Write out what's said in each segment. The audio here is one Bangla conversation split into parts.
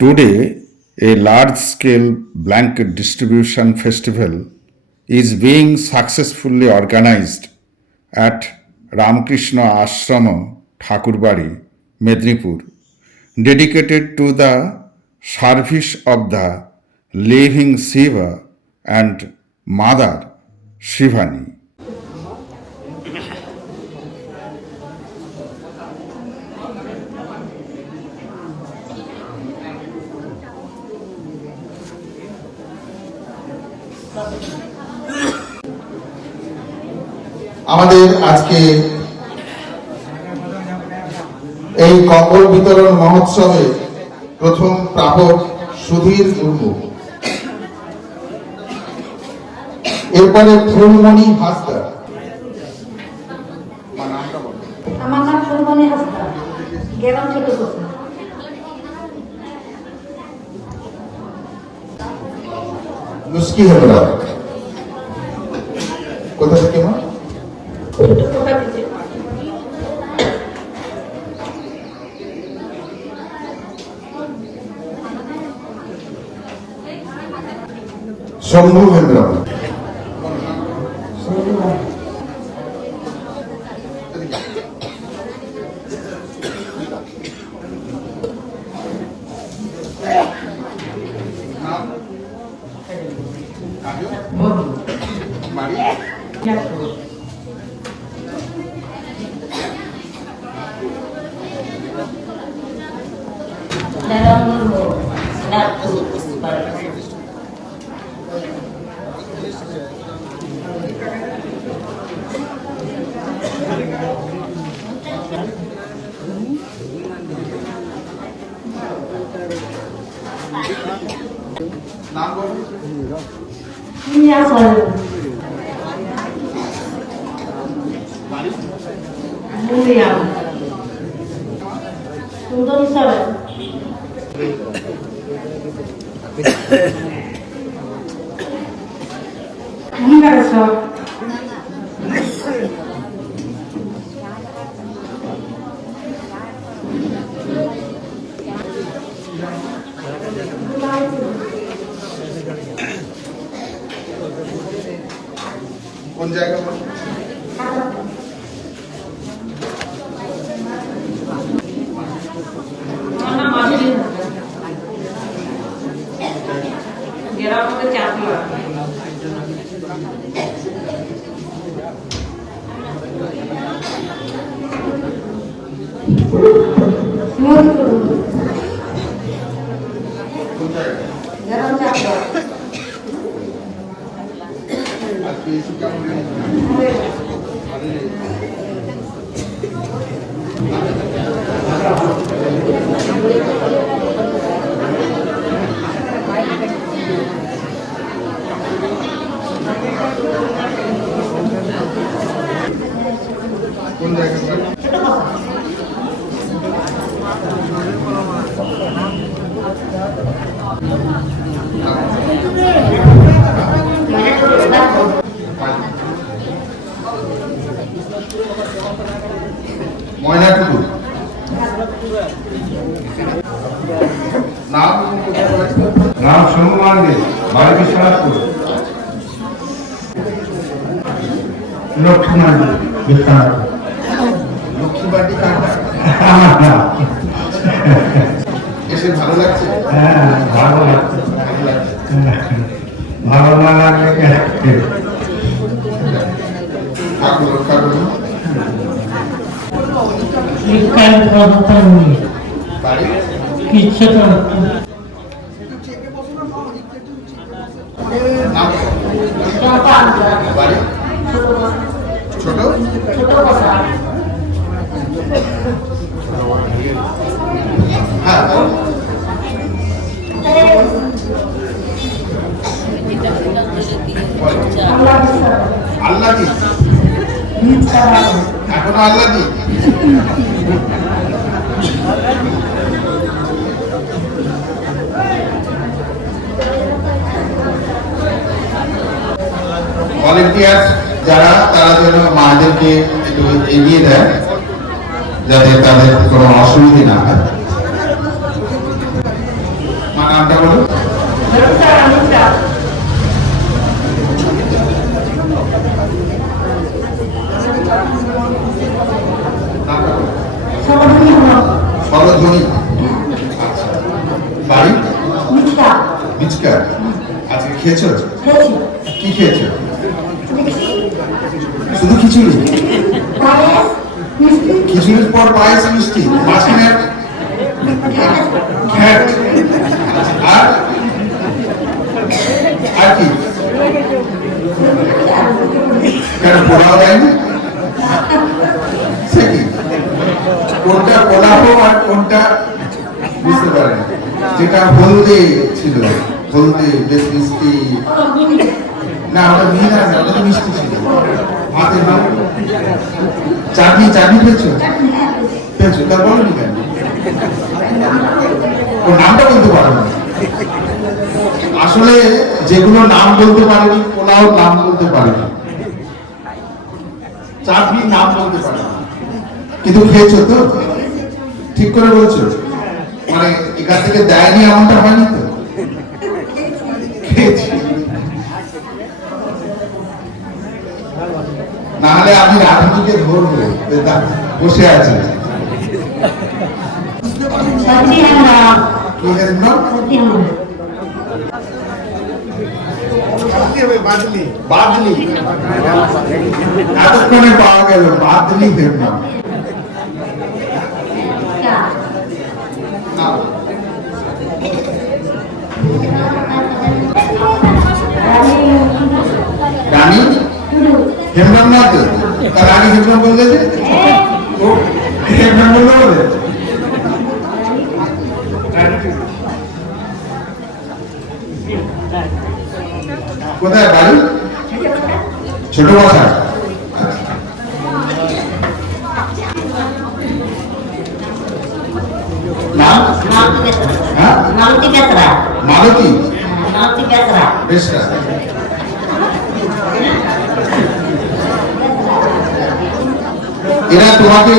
Today, a large-scale blanket distribution festival is being successfully organized at Ramakrishna Ashrama, Thakurbari, Mednipur, dedicated to the service of the living Shiva and Mother Shivani. আমাদের আজকে এই কম্বল বিতরণ মহোৎসবে প্রথম প্রাপক সুধীর মুর্মু, এরপরে ফুলমণি হাসদা। আমার নাম ফুলমণি হাসদা, গ্রাম ছোট কোথা। নুস্কি হেমরা কোথা থেকে? মা শম্ভু হেমরা, নাম বলুন। কোন জায়গা? ময়না টুডু। নাম শম্ভু মান্ডি, বাড়ি বিশ্বনাথপুর। লক্ষ্মী মান্ডি, বিশ্বনাথপুর। লক্ষ্মী মান্ডি কাটা এসে ভালো লাগছে? হ্যাঁ, ভালো লাগছে। ভালো না লাগলে ঠাকুর রক্ষা করুন। ছোট আল্লাহ দি এখনো আল্লাহ দি। ভলেন্টিয়ার যারা, তারা যেন মাদেরকে একটু এগিয়ে দেয় যাতে তাদের কোনো অসুবিধা না হয়। বড়ধ্বনি। আচ্ছা, বাড়ি মিথ্যা মিচকা। আজকে খেয়েছো? খেয়েছি কি খেয়েছো? শুধু খিচুড়ি? পায়েস মিষ্টি খিচুড়ির পর পায়েস মিষ্টি, মাঝখানে ঘ্যাট। আর আর কি? কেন পোলাও দেয়নি? সে কি? কোনটা পোলাও আর কোনটা বুঝতে পারেন? যেটা হলদে ছিল, হলদে বেশ মিষ্টি। না ওটা মিহি না, ওটা তো মিষ্টি ছিল। ভাতের ভাত। চাটনি চাটনি খেয়েছো? খেয়েছো, তা বলনি কেন? ও নামটা বলতে পারো না। আসলে যেগুলো নাম বলতে পারেনি, পোলাও নাম বলতে পারেনি, চাটনির নাম বলতে পারে না, কিন্তু খেয়েছো তো? ঠিক করে বলছো? মানে এখান থেকে দেয়নি এমনটা হয়নি তো? খেয়েছি। নাহলে আমি রাধুনিকে ধরবো, বসে আছে। সত্যি আমরা কি হেন সত্যি আমরা বাদলি এতক্ষণে পাওয়া গেল, বাদলি হেন না। রানী হেমব্রম না তো? তা রানী হেমব্রম বললে যে? ও হেমব্রম বললে বলে? কোথায় বাড়ি? ছোট বাসা। নাম? হ্যাঁ? মালতী বেচরা মালতী। মালতী বেচরা বেশ না। এরা তোমাকে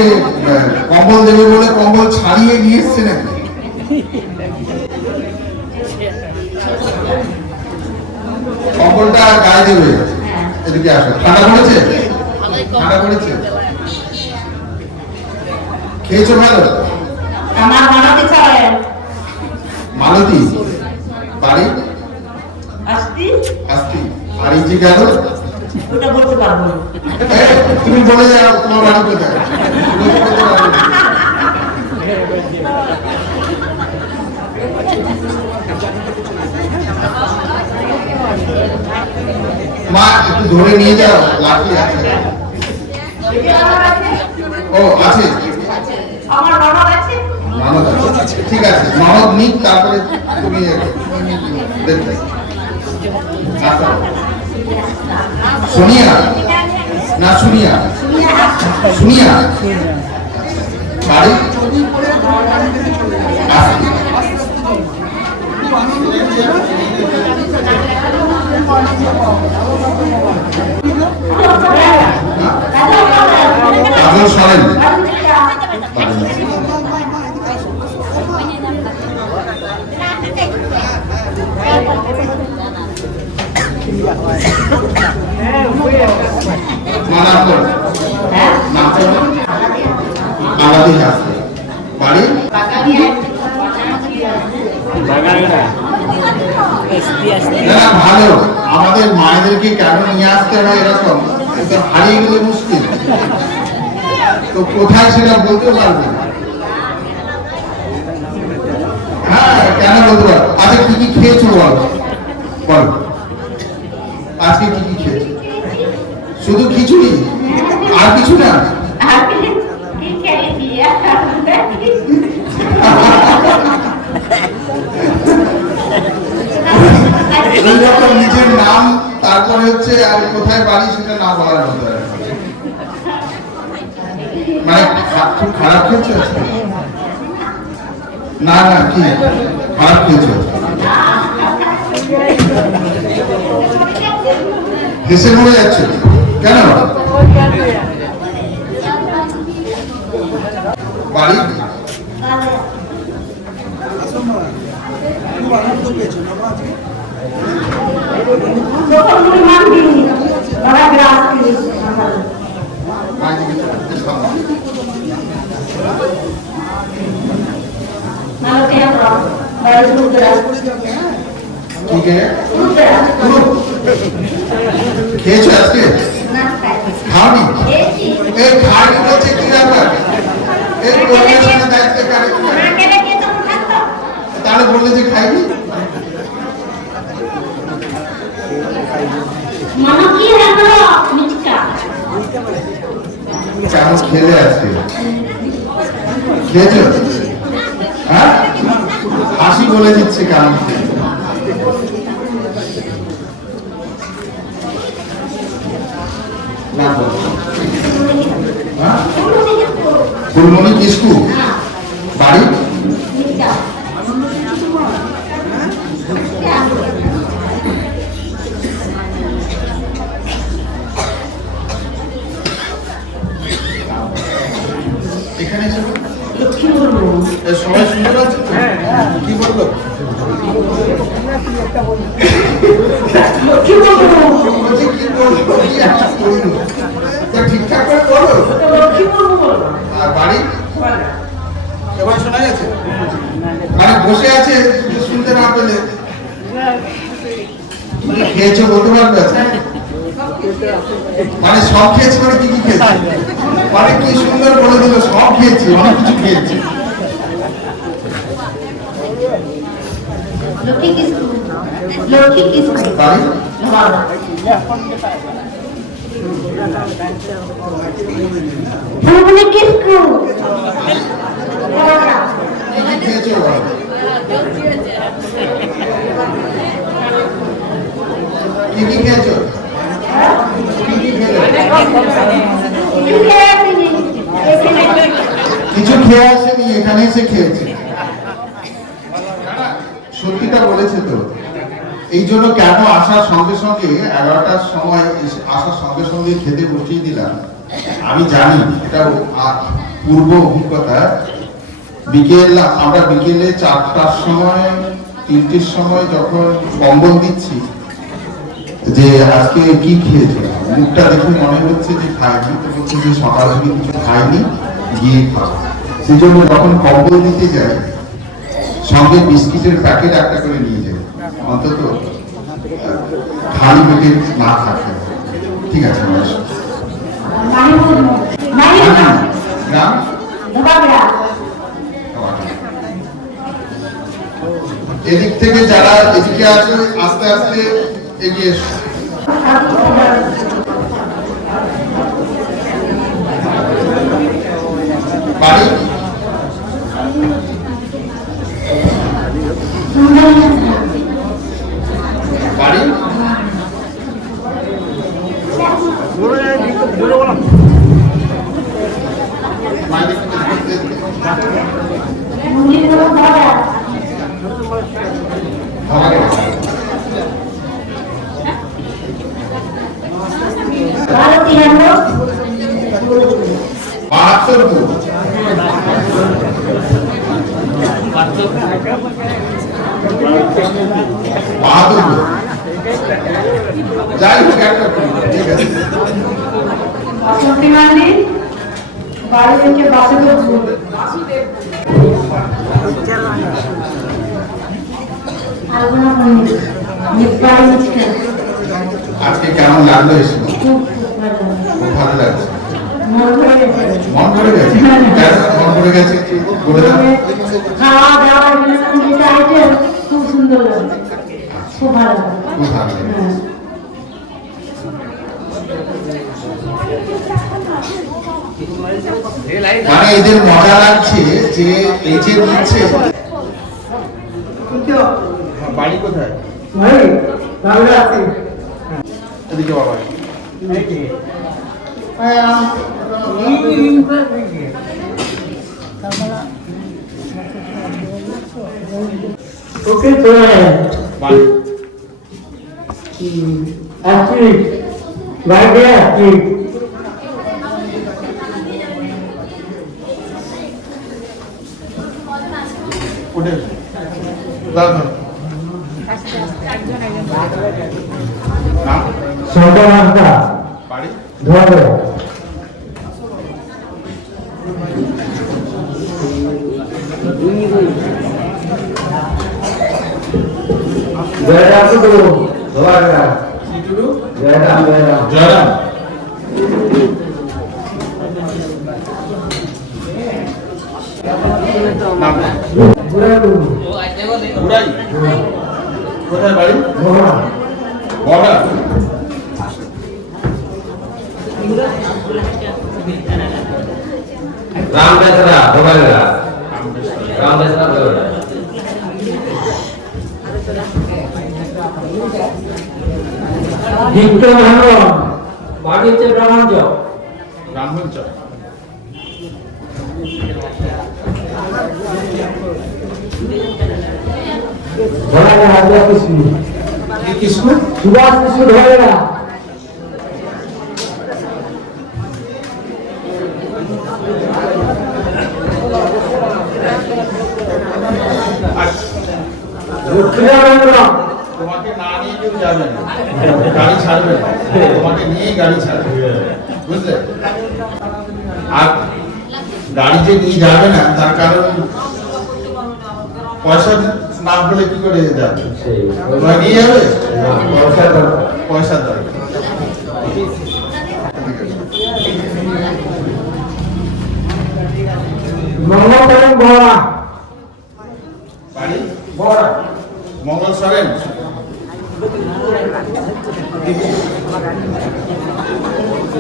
কম্বল দেবে বলে কম্বল ছাড়িয়ে নিয়ে এসছে নাকি? কম্বলটা গায়ে দেবে। এদিকে আসো। ঠান্ডা পড়েছে? ঠান্ডা পড়েছে? খেয়েছো ভালো? আমার মালতী চলে মালতী বাড়ি আসতি আসতি। আর এই যে গেল ওটা বলতে পারবো না। তুমি বলে যাও তোমার বাড়ি কোথায়? বলতে পারবে না। মা একটু ধরে নিয়ে যাও, লাঠি আছে। ও আছে, আমার ননদ আছে ননদ আছে। ঠিক আছে, ননদ নিক, তারপরে তুমি দেখবে। আচ্ছা। সোনিয়া না সুনিয়া? সুনিয়া বাড়ি আসতি। কাজল সরেন মানাপুর আলাদি আসতে বাড়ি না ভালো। আমাদের মায়েদেরকে কেন নিয়ে আসতে হয় এরকম, তো হারিয়ে গেলে মুশকিল, তো কোথায় সেটা বলতে পারবে না। হ্যাঁ কেন বলতে পারবো? আচ্ছা কি কি খেয়েছো বল বল, আজকে কি কি খেয়েছো? শুধু খিচুড়ি আর কিছু না? আর কি খেয়েছি এইরকম নিজের নাম তারপরে হচ্ছে আর কোথায় বাড়ি সেটা না বলার মতো। মানে খুব খারাপ খেয়েছো আজকে? না না কি খারাপ খেয়েছো? দেশে মরে যাচ্ছে কেন? বাড়ি বাড়ির লোকেরা ঠিক আছে লোকেরা খেয়েছো আজকে না খায় খাওনি খেয়েছি এই খাওয়ানি বলছে কি ব্যাপার এই পরিবেশনের দায়িত্ব কারে না খেলে কে তখন থাকতো তাহলে বললে যে খাইনি মনে কি হলো মিচকা কেমন খেলে আজকে খেয়েছো হ্যাঁ হাসি বলে দিচ্ছে কেমন খেলে না বলো হ্যাঁ ফুলমণি কিসকু বাড়ি মিচকা এখানে এসে কি বলবো সবাই শুনতে পাচ্ছে তো? কি বললো কি বলবো বলছে কি বললো কি একটা বললো তা ঠিকঠাক করে বলো কি বলবো আর বাড়ি এবার শোনা গেছে মানে বসে আছে শুধু শুনতে না পেলে তুমি খেয়েছো বলতে পারবে আজকে? মানে সব খেয়েছি মানে কি কি খেয়েছি মানে কি সুন্দর বলে দিল সব খেয়েছি অনেক কিছু খেয়েছি লক্ষ্মী কিসকু বাড়ি বাবা ফুলমণি কিসকু কি কি খেয়েছো বলো? কি কি খেয়েছো কি কি খেলে কিছু খেয়ে আসেনি এখানে এসে খেয়েছে সত্যিটা বলেছে তো এই জন্য কেন আসার সঙ্গে সঙ্গে 11টার সময় আসার সঙ্গে সঙ্গে খেতে বসিয়ে দিলাম আমি জানি এটা পূর্ব অভিজ্ঞতা আমরা বিকেলে 4টার সময় 3টের সময় যখন কম্বল দিচ্ছি যে আজকে কি খেয়েছে মুখটা দেখে মনে হচ্ছে যে খাইনি তো বলছে যে সকাল থেকে কিছু খাইনি গিয়ে খাও সেই জন্য যখন কম্বল দিতে যাই সঙ্গে বিস্কিটের প্যাকেট একটা করে নিয়ে যাই অন্তত খালি পেটে না থাকে ঠিক আছে মানুষ গ্রাম এদিক থেকে যারা এদিকে আছে আস্তে আস্তে এগিয়ে এসো বাড়ি বাড়ি বাহাত্তরপুর বাহাদুরপুর যাই হোক একটা ঠিক আছে বাসন্তী মন্দির বাড়ি থেকে বাসুদেবপুর আলপনা মন্দির নেপাল মিচকা আজকে কেমন লাগলো এসে খুব খুব ভালো লাগছে মন ভরে গেছে মন ভরে গেছে কেন মন ভরে গেছে একটু বলে দাও খাওয়া দাওয়া যেটা আইটেম খুব সুন্দর লাগছে খুব ভালো লাগছে খুব ভালো লাগে হ্যাঁ মানে এদের মজা লাগছে যে এই যে দিচ্ছে বাড়ি কোথায় এদিকে বাবা ओके तो है বাড়ি एक्चुअली राइट है एक्चुअली উঠে দাদা নাম छोटा रास्ता বাড়ি धोरे জয়রাম শুধু ধোয়ারা সিটুডু জয়রাম জয়রাম জয়রাম নাম বুড়াটু বুড়াই কোথায় বাড়ি মোহনা বড়া রামদাসরা ধোবালরা রামদাসরা ধোবালরা ভিক্টর হেমন বাড়ি হচ্ছে ব্রাহ্মণচ ব্রাহ্মণ চক ধোয়ারা রাজা কৃষ্ণ কি কৃষ্ণ সুভাষ কৃষ্ণ ধোয়ারা দক্ষিণানন্দ তোমাকে না নিয়ে কেউ যাবে না গাড়ি ছাড়বে না তোমাকে নিয়েই গাড়ি ছাড়বে বুঝলে আর গাড়ি যে নিয়ে যাবে না তার কারণ পয়সা না হলে কি করে যাবে তোমায় নিয়ে যাবে পয়সা দরকার মঙ্গল করেন বড়া বাড়ি বড়া মঙ্গল সরেন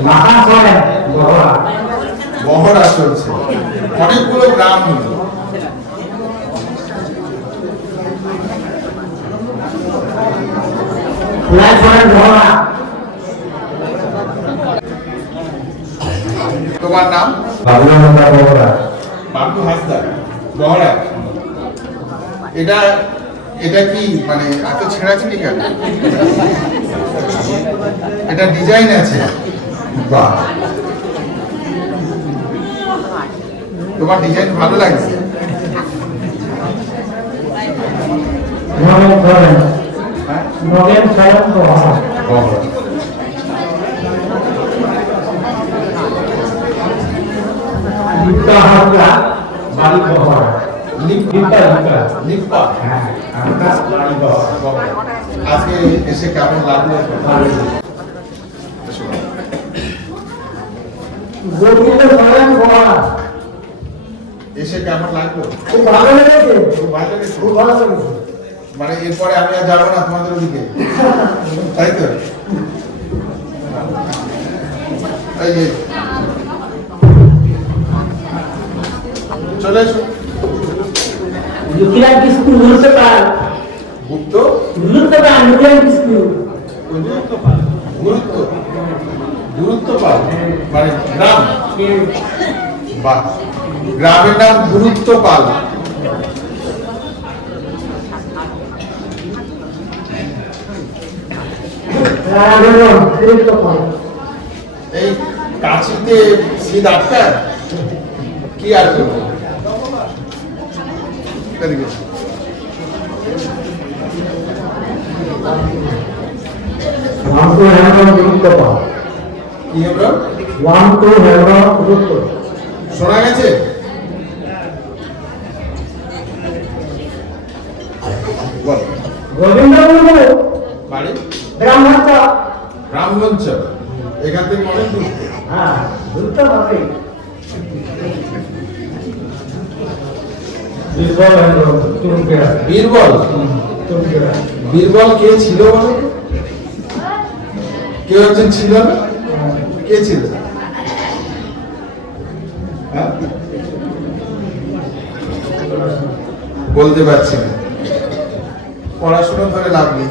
মাথা করেন বড়া বহরা চলছে অনেকগুলো গ্রাম হলো ফুলাই করেন বড়া তোমার নাম বাবুনন্দা বড়া বাবু হাসদা বহরা এটা এটা কি মানে এত ছেঁড়াছিড়ি কেন এটা ডিজাইন আছে বাহ তোমার ডিজাইন ভালো লাগছে নগেন করেন হ্যাঁ নগেন করেন বড়া বহরা লিপ্তা হাতলা বাড়ি বড়া লিপ্তা লিপ্তা নিপ্পা হ্যাঁ আমরা বাড়ি বড়া বহরা। আজকে এসে কেমন লাগলো গোবিন্দ করেন বড়া এসে কেমন লাগলো খুব ভালো লেগেছে খুব ভালো লেগেছে? খুব ভালো লেগেছে মানে এরপরে আমি আর যাবো না তোমাদের ওদিকে তাই তো এই যে চলে এসো লুকিয়ান স্কুল গুরুত্ব পাল গুপ্ত গুরুত্ব পাল লুকিয়ান স্কুল গুরুত্ব গুরুত্ব পাল মানে গ্রাম বা গ্রামের নাম গুরুত্ব পাল রাজবন গুরুত্ব পাল এই কাছিতে শীত আটকায় কি আর করবো এদিকে এসো। ওয়ান টু হেমন গুরুত্ব পাল কি হলো ওয়ান টু হেমন গুরুত্ব শোনা গেছে বল গোবিন্দ গুরু বাড়ি ব্রাহ্মণ রামগঞ্জ এখান থেকে অনেক দূর হ্যাঁ গুরুত্ব পাবে বীরবল হেমন তুমকেরা বীরবল তুমকেরা বীরবল কে ছিল বলো তো? কেউ একজন ছিল না কে ছিল হ্যাঁ? বলতে পারছি না পড়াশোনা ধরে লাভ নেই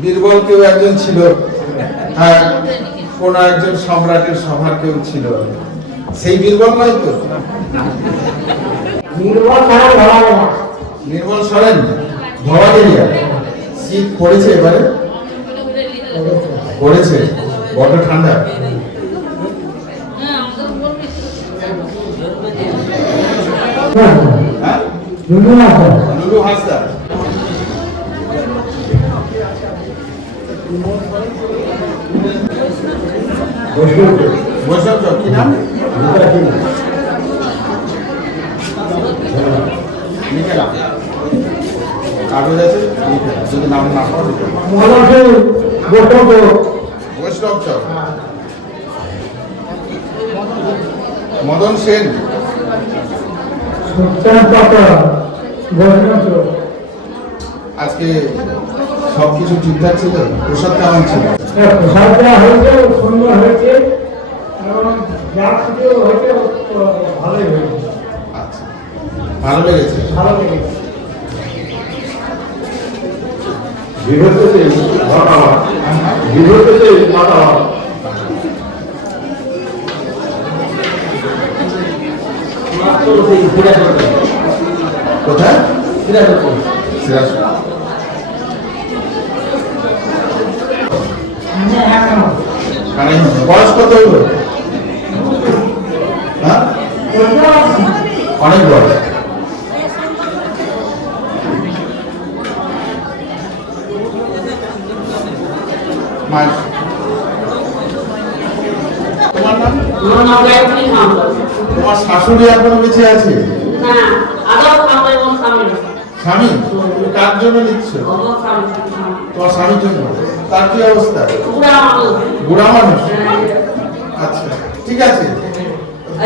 বীরবল কেউ একজন ছিল হ্যাঁ কোন একজন সম্রাটের সভার কেউ ছিল সেই বীরবল নয় তো বীরবল ছাড়া ধরা যায় না নির্মল সরেন ধোয়াগেরিয়া শীত পড়েছে এবারে পড়েছে বড্ড ঠান্ডা হ্যাঁ লুলু না লুলু হাসদা বৈষ্ণব চক, কি নাম লিখে নাও কাগজ আছে যদি নাম না পাওয়া মহারাষ্ট্র বসন্ত বৈষ্ণব চক মদন সেন সুলতান পাতা বসন্ত আজকে সবকিছু ঠিকঠাক ছিল প্রসাদ কেমন ছিল প্রসাদ দেওয়া হয়েছে সুন্দর হয়েছে এবং যা কিছু হয়েছে ভালোই হয়েছে আচ্ছা ভালো লেগেছে ভালো লেগেছে বিভূতিতে মাথা বিভূতিতে মাথা মাত্র সেই সিরাজপুর কোথায় সিরাজপুর সিরাজপুর মানে বয়স কত হলো হ্যাঁ অনেক বয়স মাস তোমার নাম আমার নাম গায়ত্রী মাহাতো। তোমার শাশুড়ি এখনো বেঁচে আছে না, আরো খাবো এবং স্বামী। স্বামী তুমি কার জন্য নিচ্ছ আমার স্বামী। তোমার স্বামীর জন্য তার কি অবস্থা পুরা মানুষ। বুড়া মানুষ আচ্ছা ঠিক আছে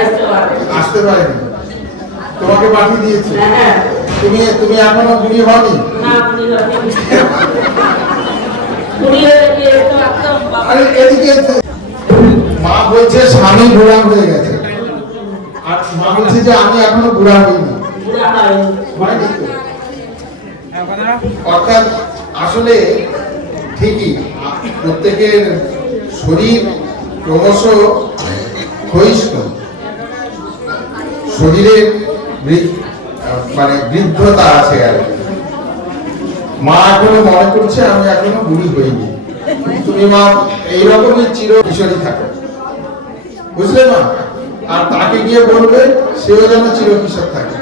আসতে পারে। আসতে পারেনি তোমাকে পাঠিয়ে দিয়েছে হ্যাঁ, তুমি তুমি এখনো বুড়ি হওনি না, পুরি হয়ে পুরি হয়ে গিয়ে তো একদম বাবা। আরে এদিকে এসে। মা বলছে স্বামী বুড়া হয়ে গেছে আর মা বলছে যে আমি এখনো বুড়া হইনি পুরা হয়। হয়নি তো? অর্থাৎ আসলে ঠিকই প্রত্যেকের শরীর ক্রমশ ক্ষয়িষ্ণু শরীরে মানে বৃদ্ধতা আছে আর কি। মা এখনো মনে করছে আমি এখনো বুড়ি হইনি তুমি মা এইরকমই চির কিশোরী থাকো বুঝলে মা আর তাকে গিয়ে বলবে সেও যেন চির কিশোর থাকে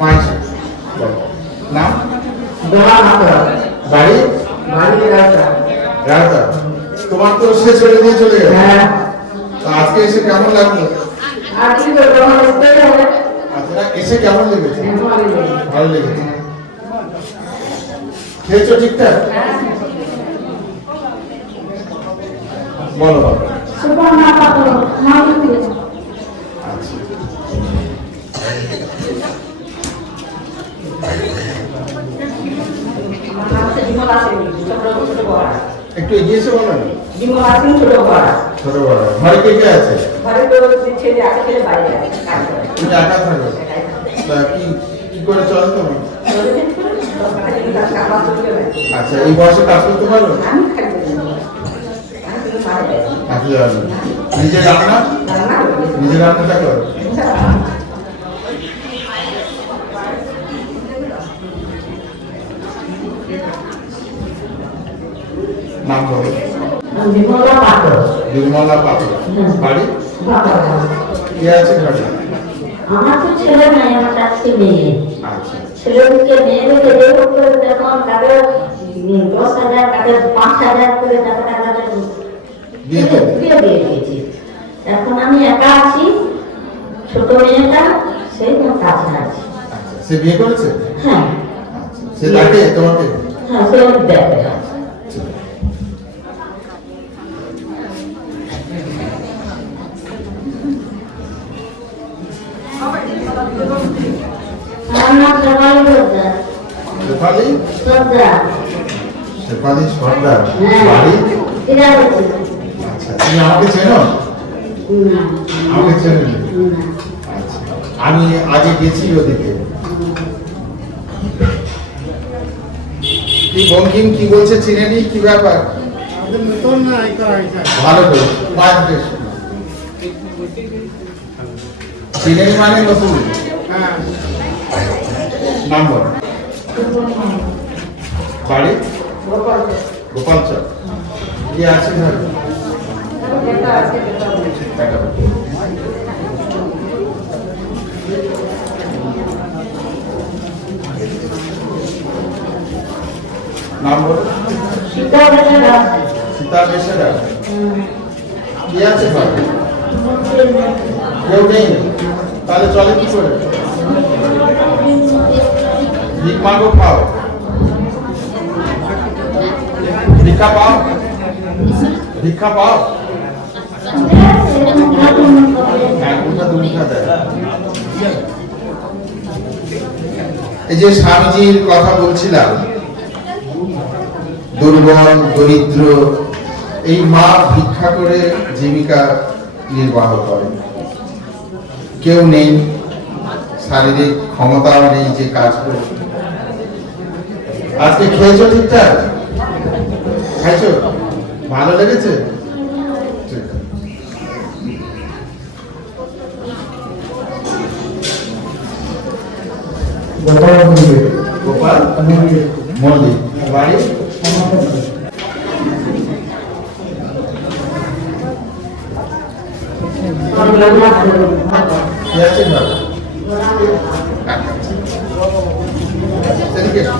মায়ের নাম বাড়ি রাজা তোমার তো সে ছেড়ে দিয়ে চলে গেল তা আজকে এসে কেমন লাগলো আচ্ছা এসে কেমন লেগেছে ভালো লেগেছে খেয়েছো ঠিকঠাক বলো বাবা সুপর্ণা পাত্র, মাকে দিয়েছে। আচ্ছা আমার নাম হচ্ছে বিমলা সেন, ছোট বড়। একটু এগিয়েছে বলো না বিমলা সেন, ছোট বড়। ছোট বড় ঘরে কে কে আছে ঘরে তো ছেলে আছে, ছেলে বাইরে আছে, কাজ করে। তুমি একা থাকো তা কি কি করে চলো তোমার আচ্ছা এই বয়সে কাজ করতে পারো আমি খাই করি না। আমি শুধু বাইরে আছি। আচ্ছা জানো নিজে রান্না রান্না করি। নিজে রান্নাটা করো নাম বলো বিমলা পাত্র। নির্মলা পাত্র বাড়ি কে আছে ঘরে আমার তো ছেলে নাই, আমার চারটি মেয়ে। আচ্ছা ছেলেদেরকে মেয়েদেরকে যে করতে তখন তাদের 10,000 তাদের 5,000 করে টাকা বিয়ে দেবে? দিয়ে দিয়েছি। এখন আমি একা আছি, ছোট মেয়েটা সেই কাছে আছে। আচ্ছা সে বিয়ে করেছে হ্যাঁ, আচ্ছা সে ডাকে তোমাকে হ্যাঁ, সে দেখে। ঠিক আছে। আমার নাম শেফালি সর্দার। শেফালি সর্দার। শেফালি সর্দার হ্যাঁ, বাড়ি এরা হচ্ছে। আচ্ছা তুমি আমাকে চেনো না, আমাকে চেনো না? না। আচ্ছা আমি আগে গেছি ওদিকে কি বঙ্কিম কি বলছে চিনে নি কি ব্যাপার ভালো করে পাঁচ দেশ চিনে নি মানে নতুন নাম্বার বাড়ি গোপালচক কি আছে ঘরে একটা। নাম বলো সীতা বেচারা। সীতা বেশেরা কি আছে ঘরে মুসলিম। কেউ নেই তাহলে চলে কি করে ভিক মাগো পাও, ভিক্ষা পাও, ভিক্ষা পাও। হ্যাঁ, কোনটা দুইটা দেয়। এই যে স্বামীজির কথা বলছিলাম, দুর্বল দরিদ্র এই মা ভিক্ষা করে জীবিকা নির্বাহ করেন। কেউ নেই, শারীরিক ক্ষমতাও নেই যে কাজ করে। আজকে খেয়েছো ঠিকঠাক? খাইছো? ভালো লেগেছে? ঠিক আছে। গোপাল মল্লিক, বাড়ি কি আছে বাবা? এদিকে এসো।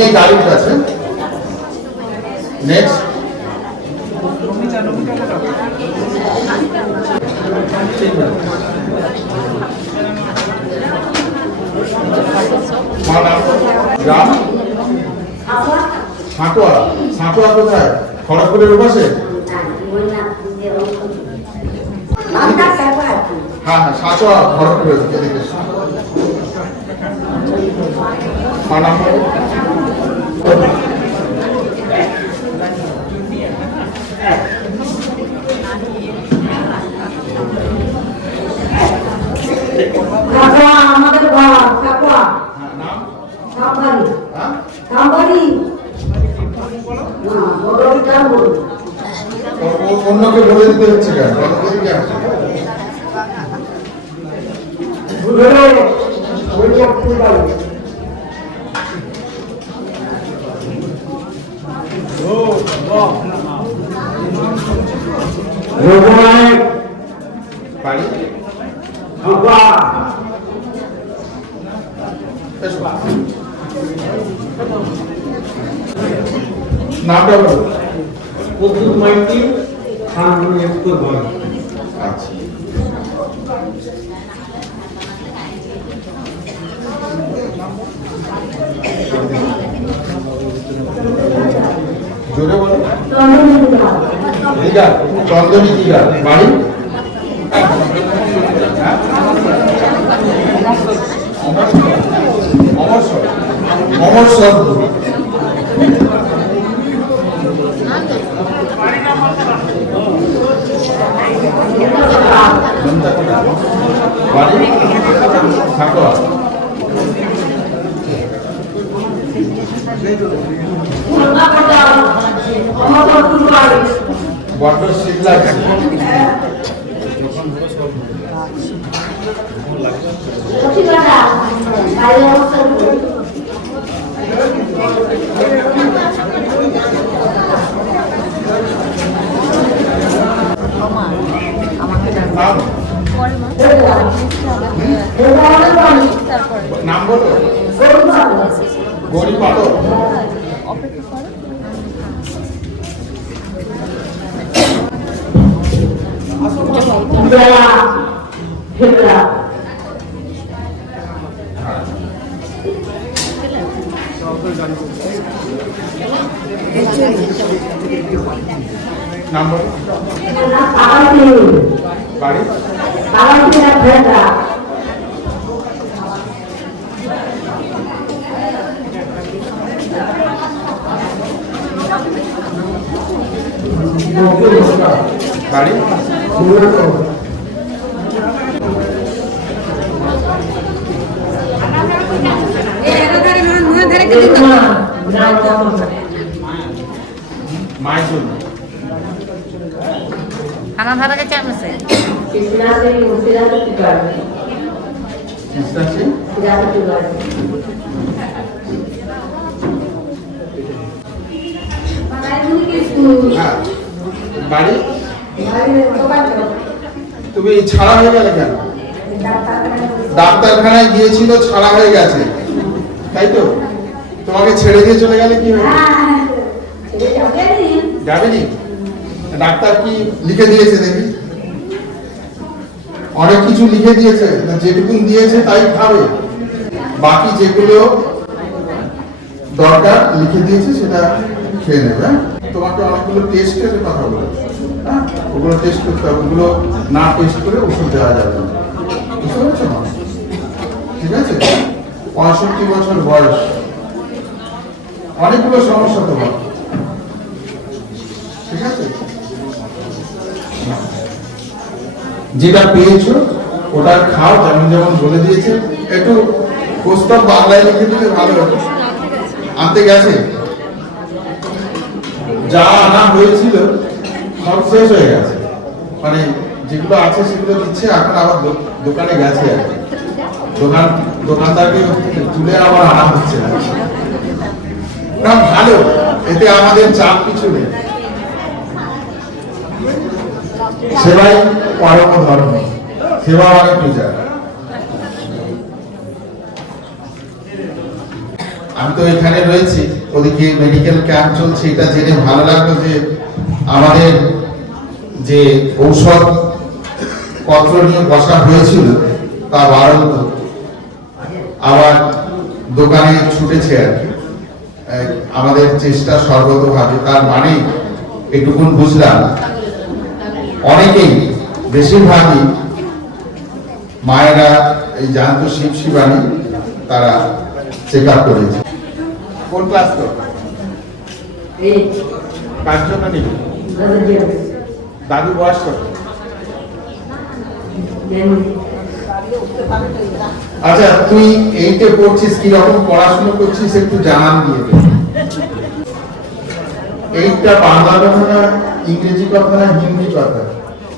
এই গাড়িটা আছে। নেক্সট গ্রাম সাঁকোয়া। সাঁকোয়া কোথায়? খড়গপুরের ওপাশে? হ্যাঁ হ্যাঁ, সাঁকোয়া খড়গপুরের এদিকে। আমাদের অন্যকে বলে দিতে হচ্ছে কেন? বাড়ি নামটা বলো। প্রদ্যুৎ মাইতি, আচ্ছা, জোরে বলো। দিঘা, চন্দনী দিঘা। বাড়ি অমরসর। অমরসর বাড়ি সাঁকোয়া। বড্ড শীত লাগছে। নাম বলো। গরিব পাতো। নাম বলো। বাড়ি বাড়ি মাইসুর। খানা ধারা কে চাপ আছে কৃষ্ণা সিং হ্যাঁ। বাড়ি তুমি ছাড়া হয়ে গেলে কেন? ডাক্তারখানায় গিয়েছিল, ছাড়া হয়ে গেছে, তাই তো? তোমাকে ছেড়ে দিয়ে চলে গেলে কি হবে? যাবেনি? ডাক্তার কি লিখে দিয়েছে দেখি? অনেক কিছু লিখে দিয়েছে, যেটুকুন দিয়েছে তাই খাবে, বাকি যেগুলো দরকার লিখে দিয়েছে সেটা খেয়ে নেবে। হ্যাঁ? তোমাকে অনেকগুলো টেস্টের কথা বলেছে, হ্যাঁ, ওগুলো টেস্ট করতে হবে, ওগুলো না টেস্ট করে ওষুধ দেওয়া যাবে না, বুঝতে পারছো না? ঠিক আছে, 65 বছর বয়স, অনেকগুলো সমস্যা তোমার, ঠিক আছে? যেটা পেয়েছো ওটা খাও, যেমন যেমন বলে দিয়েছে। একটু প্রস্তাব বাংলায় লিখে দিলে ভালো হতো। আনতে গেছে, যা আনা হয়েছিল সব শেষ হয়ে গেছে, মানে যেগুলো আছে সেগুলো দিচ্ছে, এখন আবার দোকানে গেছে আর কি। দোকানদারকে তুলে আবার আনা হচ্ছে না, ভালো, এতে আমাদের চাপ কিছু নেই। সেবাই পরম ধর্ম, সেবা মানে পূজা। আমি তো এখানে রয়েছি, ওদিকে মেডিকেল ক্যাম্প চলছে, এটা জেনে ভালো লাগলো যে আমাদের যে ঔষধ পত্র নিয়ে বসা হয়েছিল তা বাড়ন্ত আবার দোকানে ছুটেছে আর কি। আমাদের চেষ্টা সর্বতভাবে, তার মানে এটুকুন বুঝলাম অনেকেই, বেশিরভাগই মায়েরা এই জানত শিব শিবানী তারা চেক আপ করেছে। কোন ক্লাস তো কার জন্য নিবি? দাদু বয়স কত? আচ্ছা, তুই এইটে পড়ছিস, কি রকম পড়াশোনা করছিস একটু জানান দিয়ে দে। এইটা বাংলা কথা না ইংরেজি কথা না হিন্দি কথা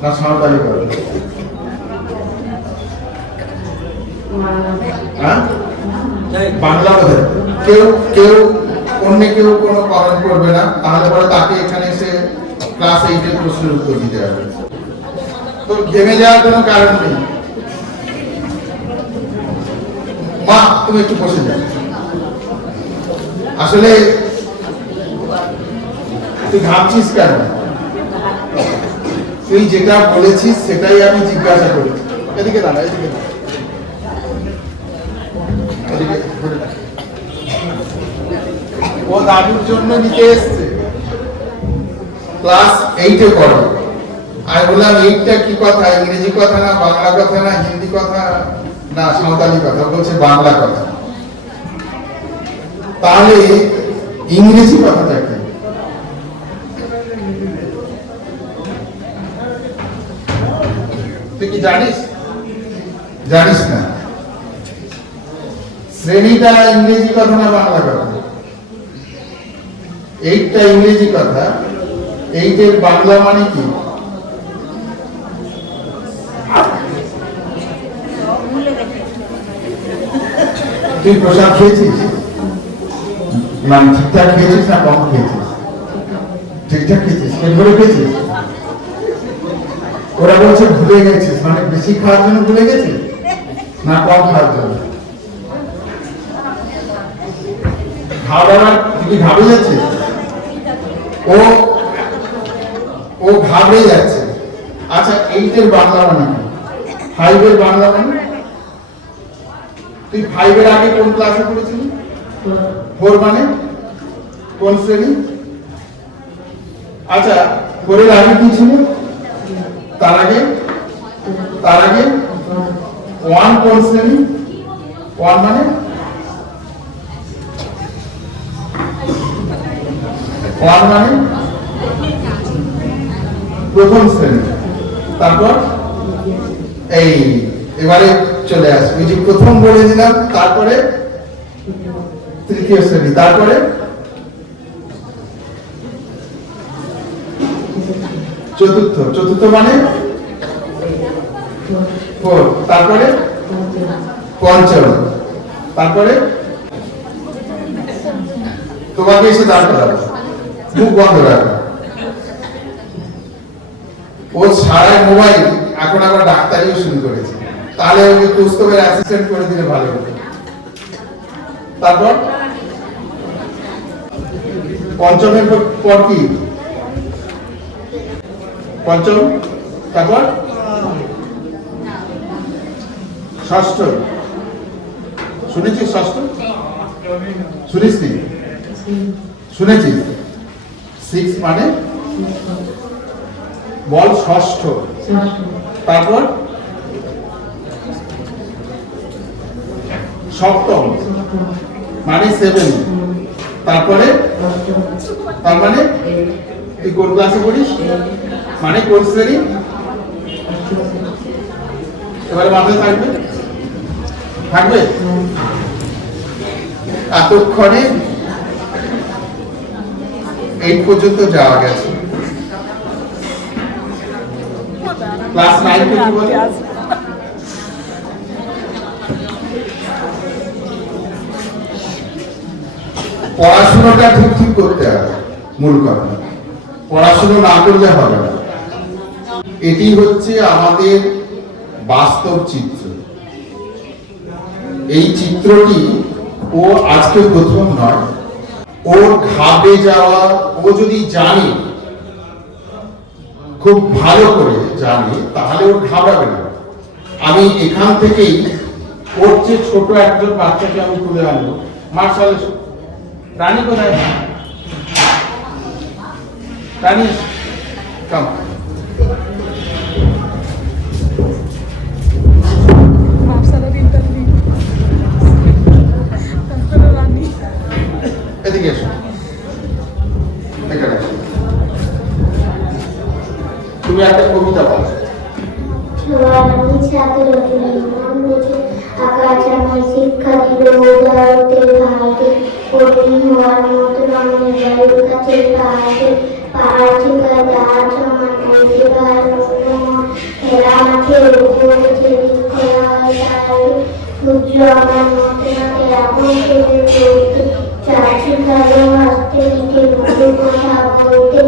না সাঁওতালি কথা? হ্যাঁ, বাংলা কথা। কেউ কেউ অন্য কেউ কোনো কমেন্ট করবে না, তাহলে পরে তাকে এখানে এসে ক্লাস 8 এর প্রশ্নের উত্তর দিতে হবে। তো ঘেমে যাওয়ার কোনো কারণ নেই। মা, তুমি একটু বসে যাও। আসলে তুই ভাবছিস কেন? তুই যেটা বলেছিস সেটাই আমি জিজ্ঞাসা করেছি। এদিকে দাঁড়া, এদিকে দাঁড়া, এদিকে ঘুরে দাঁড়া। ও দাদুর জন্য নিতে এসছে, ক্লাস 8 এ পড়ে। আমি বললাম 8টা কি কথা, ইংরেজি কথা না বাংলা কথা না হিন্দি কথা না সাঁওতালি কথা? বলছে বাংলা কথা। তাহলে ইংরেজি কথাটা কি? তুই কি জানিস? জানিস না? শ্রেণীটা ইংরেজি কথা না বাংলা কথা? 8টা ইংরেজি কথা, 8 এর বাংলা মানে কি? তুই প্রসাদ খেয়েছিস? মানে ঠিকঠাক খেয়েছিস না কম খেয়েছিস? ঠিকঠাক খেয়েছিস, পেট ভরে খেয়েছিস? ওরা বলছে ভুলে গেছিস, মানে বেশি খাওয়ার জন্য ভুলে গেছিস না কম খাওয়ার জন্য? খাওয়া দাওয়ার তুই কি ঘাবড়ে যাচ্ছিস? ও ঘাবড়ে যাচ্ছে। আচ্ছা, 8 এর বাংলা মানে কি? 5 এর বাংলা মানে? তুই 5 এর আগে কোন ক্লাসে পড়েছিলি? 4 মানে কোন শ্রেণী? আচ্ছা, 4 এর আগে কি ছিল? তার আগে 1 কোন শ্রেণী? 1 মানে 1 মানে প্রথম শ্রেণী। তারপর এই এবারে চলে আসবে, যে প্রথম বলে দিলাম, তারপরে তৃতীয় শ্রেণী, তারপরে চতুর্থ মানে 4, তারপরে পঞ্চম, তারপরে তোমাকে এসে দাঁড় করাবো, মুখ বন্ধ রাখো। ও সারা মোবাইল, এখন আবার ডাক্তারিও শুরু করেছে, তাহলে ওকে পুস্তকের অ্যাসিস্ট্যান্ট করে দিলে ভালো হবে। তারপর পঞ্চমের পর কি? পঞ্চম, তারপর ষষ্ঠ, শুনেছিস ষষ্ঠ? শুনিস নি? শুনেছিস? 6 মানে বল ষষ্ঠ, তারপর সপ্তম মানে 7, তারপরে তার মানে তুই কোন ক্লাসে পড়িস, মানে কোন শ্রেণী? এবারে মাথায় থাকবে থাকবে এতক্ষণে 8 পর্যন্ত যাওয়া গেছে। ক্লাস 9 কে কি বলে? পড়াশোনাটা ঠিক করতে হবে, মূল কথা। পড়াশোনা না করলে হবে না। এটি হচ্ছে আমাদের বাস্তব চিত্র। এই চিত্রটি ও আজকে প্রথম নয়, ওর ঘাবে যাওয়া, ও যদি জানে, খুব ভালো করে জানে, তাহলে ও ঘাবড়াবে না। আমি এখান থেকেই ওর চেয়ে ছোট একজন বাচ্চাকে আমি তুলে আনবো। মার্শাল রানী কোথায়? রানী কাম, এদিকে এসো, এখানে এসো। তুমি একটা কবিতা বলো। আমি ছাত্র নাম বুঝে আকাশ আমায় শিক্ষা দিল উদারতে ভাইকে কঠিন হওয়ার মতো রঙের বায়ুর কাছে পাহাড়ে পাহাড় চিকা দাঁড় সমান করেছে ভাই খেলা মাঠে উপরেছে খোলা হয় তাই সূর্য আমার মতো মাঠে এখন কেঁদে চলতে চাষি কালো হাসতে নিতে মধু কথা বলতে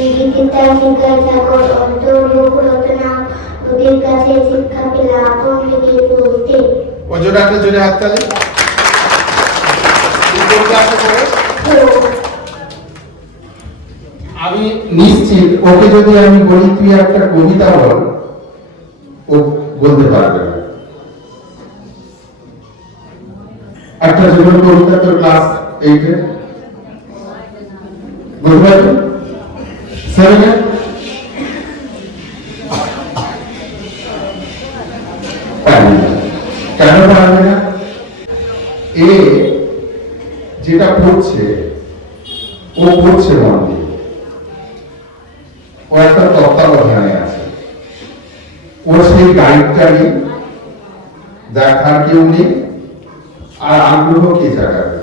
ইঙ্গিতে তার শিকায় সাগর অন্তর্ভুক রচনা ওদের কাছে শিক্ষা পেলে আপন থেকে বলতে। ওজোর একটা জোরে হাততালি। আমি নিশ্চিত ওকে যদি আমি বলি তুই একটা কবিতা বল, ও বলতে পারবে না। একটা জীবন কবিতা তোর ক্লাস 8 এ বলবে, 7 এ কেন পারবে না? এ যেটা পড়ছে, ও পড়ছে মন দিয়ে, ও একটা তত্ত্বাবধানে আছে, ও সেই গাইডটা নেই, দেখার কেউ নেই, আর আগ্রহ কে জাগাবে?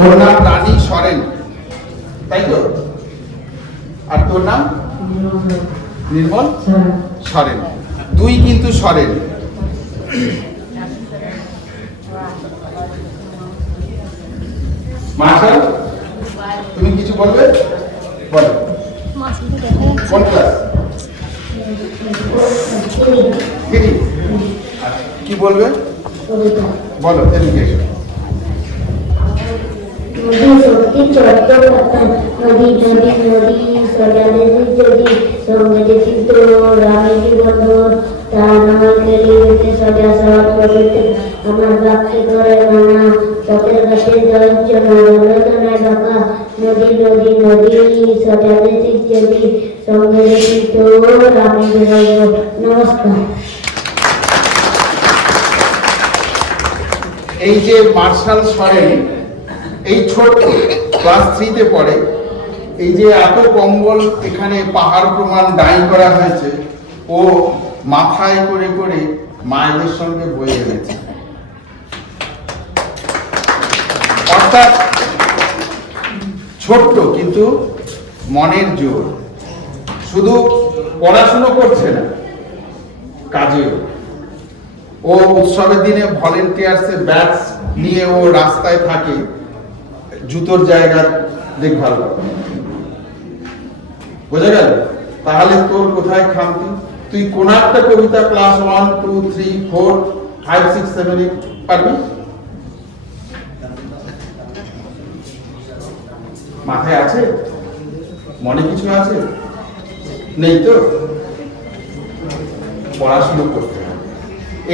ওর নাম রানী সরেন, তাই তো? আর তোর নাম নির্মল সরেন। তুই কিন্তু সরেন। মার্শাল, তুমি কিছু বলবে? বলো। কোন ক্লাস? 3। কি বলবে? বলো, এডুকেশন। নদী সত্যি চট্টোপাধ্যায় নদী নদী নদী সজালে যদি সঙ্গে দেখিত রামের বন্ধন তার নামাল খেলে গেছে সজা সব কবিতে আমার বাক্যে করে নানা পথের কাছে জয়ঞ্চনা রচনায় বাঁকা নদী নদী নদী সজালে যদি সঙ্গে দেখিত রামের বন্ধন। নমস্কার। এই যে মার্শাল সরেন, এই ছোট ক্লাস 3 তে পড়ে, এই যে এত কম্বল এখানে পাহাড় প্রমাণ ডাই করা হয়েছে, ও মাথায় করে করে মায়েদের সঙ্গে বয়ে এনেছে। অর্থাৎ ছোট্ট কিন্তু মনের জোর। শুধু পড়াশুনো করছে না, কাজেও। ও উৎসবের দিনে ভলেন্টিয়ার্সের ব্যাচ নিয়ে ও রাস্তায় থাকে, জুতোর জায়গার দেখভাল করে। বোঝা গেল? তাহলে তোর কোথায় খামতি? তুই কোন একটা কবিতা ক্লাস 1, 2, 3, 4, 5, 6, 7 এ পারবি? মাথায় আছে? মনে কিছু আছে? নেই তো? পড়াশোনা করতে হবে।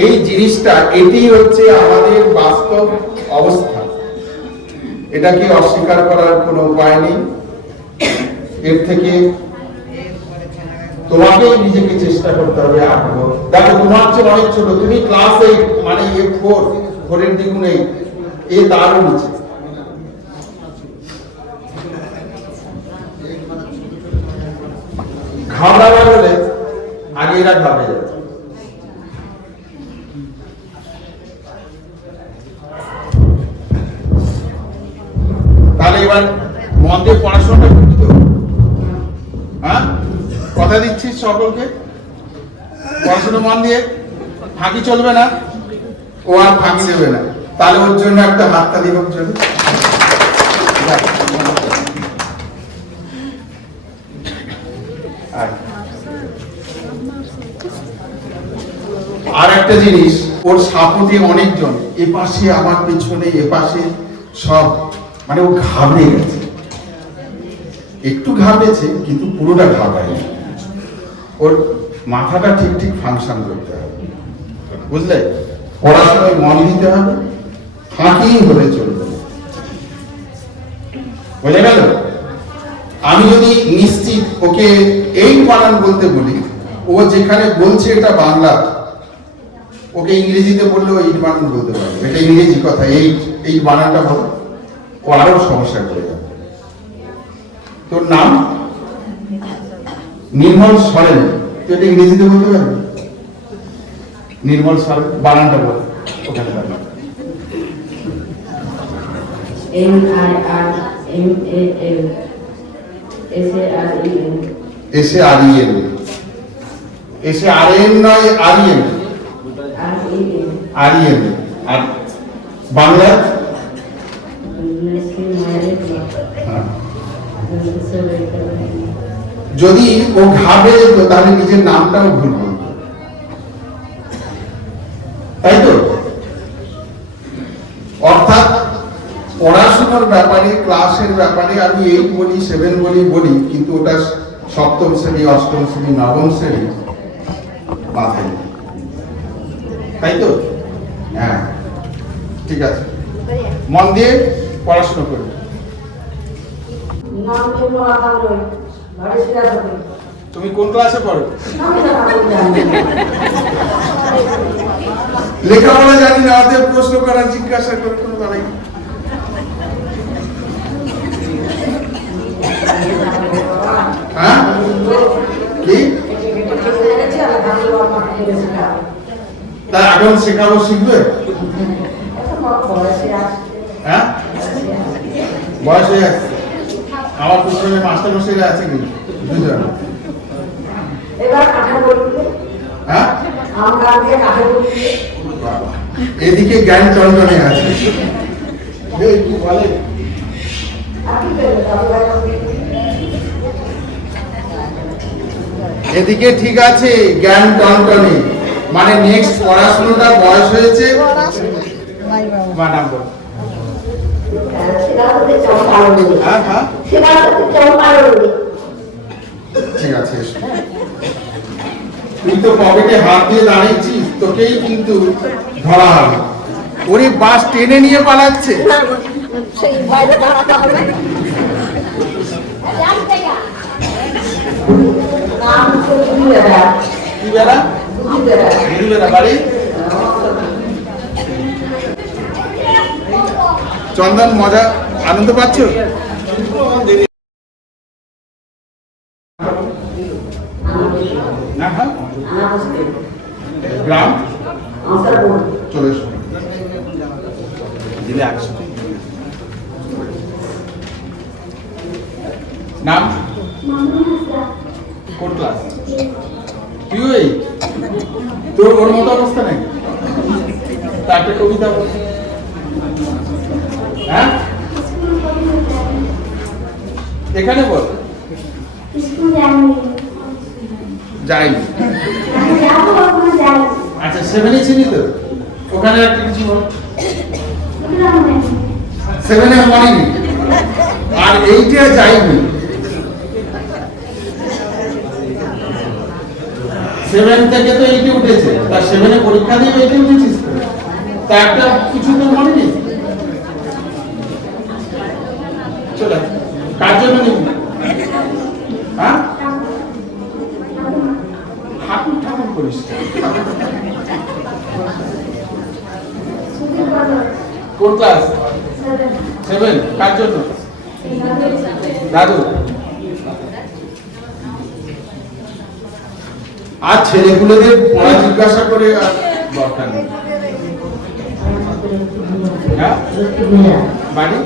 এই জিনিসটা, এটি হচ্ছে আমাদের বাস্তব অবস্থা। এটাকে অস্বীকার করার কোনো উপায় নেই। এর থেকে তোমাকেই নিজেকে চেষ্টা করতে হবে আগ্রহ। দেখো, তোমার চেয়ে অনেক ছোট, তুমি ক্লাস 8, মানে ফোরের দ্বিগুণ 8, তারও নিচে। ঘাবড়াবার হলে আগে এরা ঘাবড়ে যাবে। তাহলে এবার মন দিয়ে পড়াশোনাটা করবি তো? হ্যাঁ, কথা দিচ্ছিস সকলকে? পড়াশোনা মন দিয়ে, ফাঁকি চলবে না। ও আর ফাঁকি দেবে না। তাহলে ওর জন্য একটা হাততালি হোক চলবে। আর একটা জিনিস, ওর সাপোর্টে অনেকজন, এপাশে আমার পেছনে, এপাশে সব, মানে ও ঘাবড়ে গেছে। একটু ঘাবড়েছে, কিন্তু পুরোটা ঘাবড়ায়নি। ওর মাথাটা ঠিক ঠিক ফাংশন করতে হবে, বুঝলে? পড়াশোনায় মন দিতে হবে, ফাঁকি হলে চলবে না। বুঝে গেল? আমি যদি নিশ্চিত ওকে 8 বানান বলতে বলি, ও যেখানে বলছে এটা বাংলা, ওকে ইংরেজিতে বললেও 8 বানান বলতে পারবে। এটা ইংরেজি কথা, 8 বানানটা বলো, ও আরো সমস্যা করে যাবে। তোর নাম নির্মল সরেন, তুই এটা ইংরেজিতে বলতে পারবি? নির্মল সরেন, বানানটা বল ওখানে। SAREN, SAREN নয়, AREN। আর বাংলা যদি ও ঘাবে যেত, তাহলে নিজের নামটাও ভুল বলতো, তাই তো? অর্থাৎ পড়াশোনার ব্যাপারে, ক্লাসের ব্যাপারে আমি 8 বলি, 7 বলি, কিন্তু ওটা 7ম শ্রেণী, 8ম শ্রেণী, 9ম শ্রেণী মাথায় নেই, তাই তো? হ্যাঁ, ঠিক আছে, মন দিয়ে পড়াশোনা করবে। তুমি কোন ক্লাসে পড়ো? লেখাপড়া জানি না, অতএব প্রশ্ন করার, জিজ্ঞাসা করে কোনো দাঁড়াই। হ্যাঁ, কি তার এখন শেখাবো, শিখবে? হ্যাঁ, বয়স হয়ে যাচ্ছে। আমার পিছনে মাস্টার মশাইরা আছে কি দুজন? হ্যাঁ, এদিকে জ্ঞান চন্দ্রনে আছে। এদিকে ঠিক আছে, জ্ঞান টনটনে, মানে নেক্সট পড়াশোনাটা বয়স হয়েছে। ঠিক আছে, তুই তো পকেটে হাত দিয়ে দাঁড়িয়েছিস, তোকেই কিন্তু ধরা হবে। ওরে বাস টেনে নিয়ে পালাচ্ছে। চন্দন, মজা আনন্দ পাচ্ছ? গ্রাম চলে এসো, দিলে 100। নাম? কোন ক্লাস? তুই তোর ওর মতো অবস্থা নেই? একটা কবিতা বল। হ্যাঁ, এখানে বল। যাইনি। আচ্ছা, 7 ছিলি তো, ওখানে একটা কিছু বল। 7 মনেনি, আর 8 যাইনি। 7 থেকে তো 8 উঠেছে, তা 7 এ পরীক্ষা দিয়ে 8 উঠেছিস তো, তা একটা কিছু তো মনে নেই। চলে কার জন্য নিবি? হ্যাঁ, ঠাকুর ঠাকুর করিস। কোন ক্লাস? 7। কার জন্য? দাদু। আর ছেলেগুলোদের পড়া জিজ্ঞাসা করে আর দরকার নেই। হ্যাঁ, বাড়ি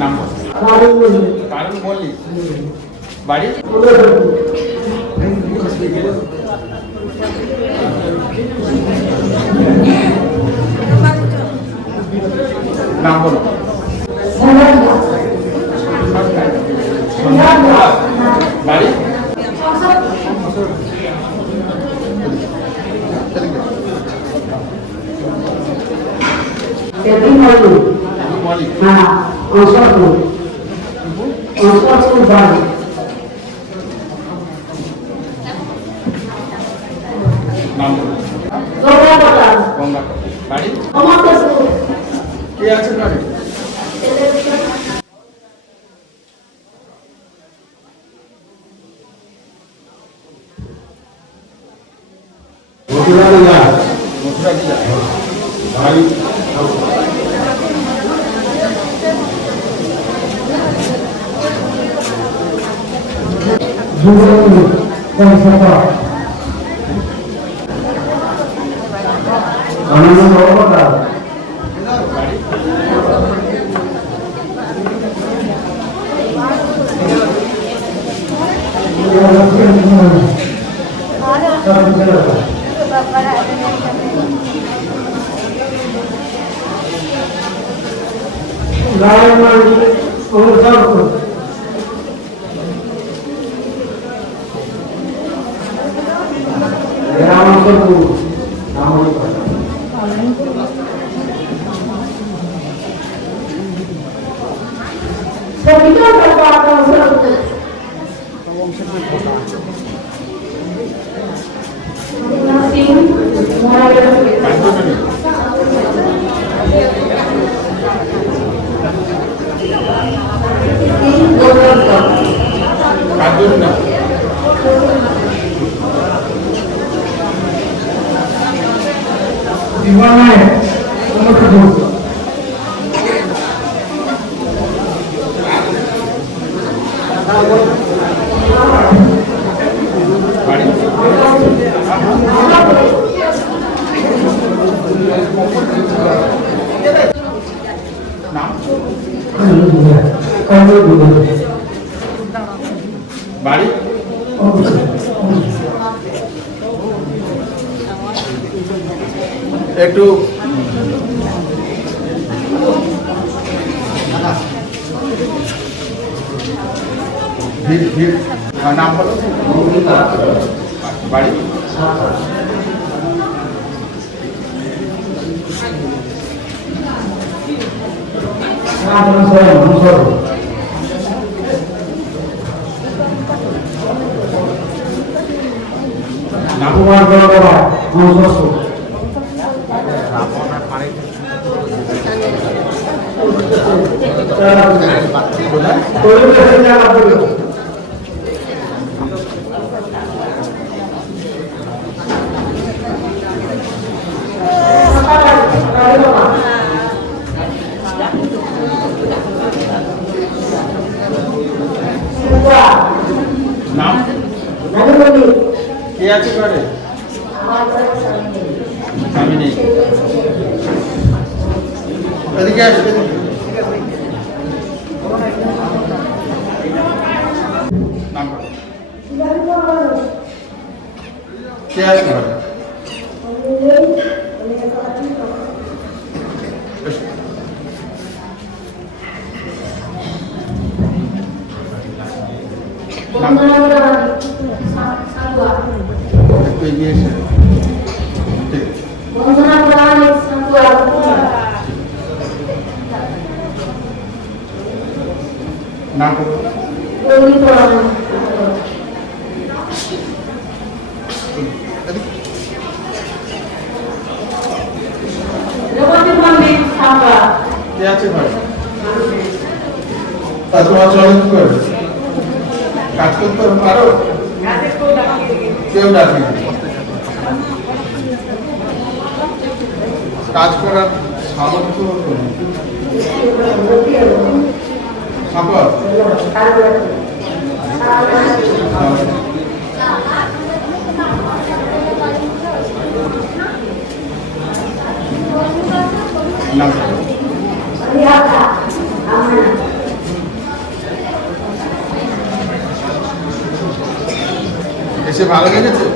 নাম কারণ বললি, বাড়ি নাম বলো। বাড়ি নাম বলো। গঙ্গা। বাড়ি কে আছে বাড়ি? মথুরা জেলা। বাড়ি বাড়ি একটু নাম বলো। বাড়ি নাম কে আছে ঘরে? আমি নেই। এদিকে আসবে। নাম কে আছে ঘরে? একটু এগিয়ে এসে নাম বলো। কে আছে ভাই? তা তোমার চলে কি করে? কাজ করতে পারো? কেউ ডাকে কাজ করার সামর্থ্য সম্ভব? এসে ভালো লেগেছে?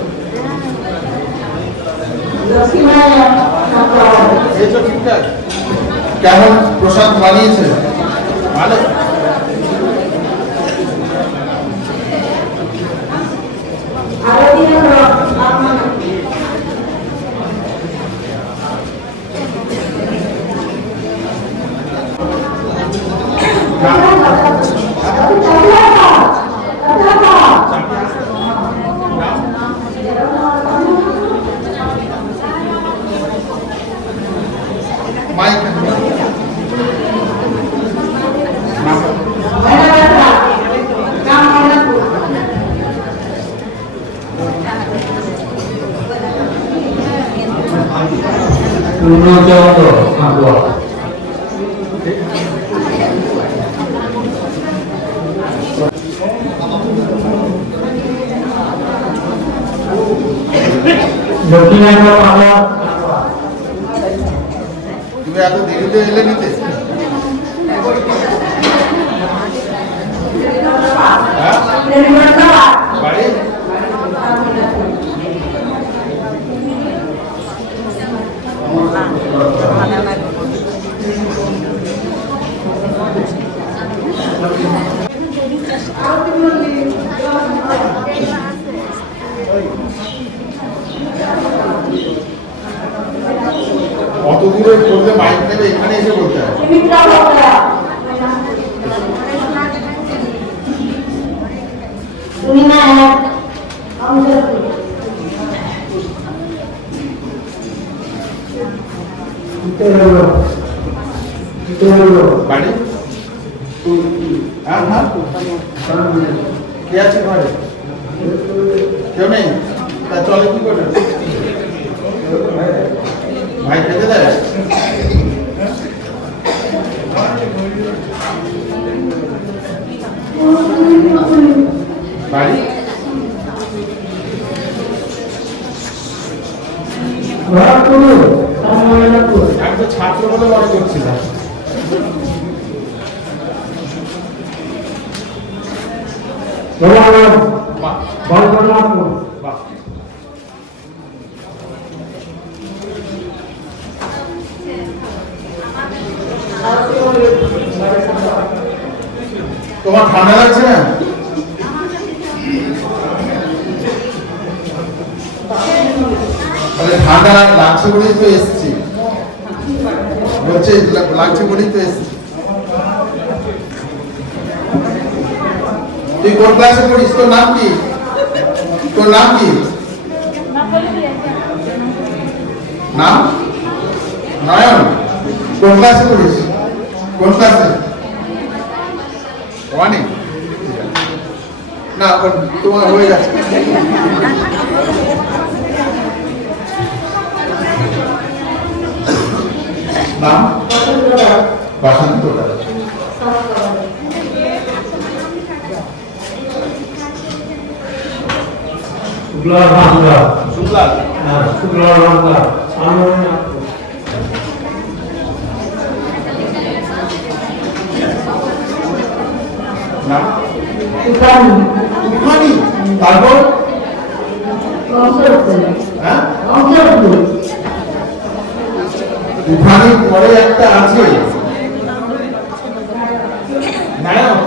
এই তো ঠিকঠাক। কেমন প্রসাদ বানিয়েছে? ভালো? মাইক পূর্ণচন্দ্র ঠাকুর। দক্ষিণাঞ্চল ঠাকুর। তুমি এত দেরিতে এলে নিতে? বাড়ি অত দূরে বললে মাইক নেবে, এখানে এসে বলতে হয়। তুমি না বাড়ি? হ্যাঁ হ্যাঁ। কে আছে ঘরে? কেউ নেই? তা চলে কি করে? ভাই খেতে দেয়? বাড়ি? আমি তো ছাত্র বলে মনে করছিলাম। বাহ। তোমার ঠান্ডা লাগছে না? তাহলে ঠান্ডা লাগছে বলেই তো এসছি, বলছে লাগছে বলেই তো এসছি। তুই কোন ক্লাসে পড়িস? তোর নাম কি? তোর নাম কি? নাম নয়ন। কোন ক্লাসে পড়িস? কোন ক্লাসে? ওয়ানে? না তোমার হয়ে যাচ্ছে। নাম? বাসন্ত। শুক্লার বাংলা। শুক্লার? হ্যাঁ, শুক্লার বাংলা। নাম? তুফানি। তারপর? হ্যাঁ? তুফানির পরে একটা আছে নায়ক।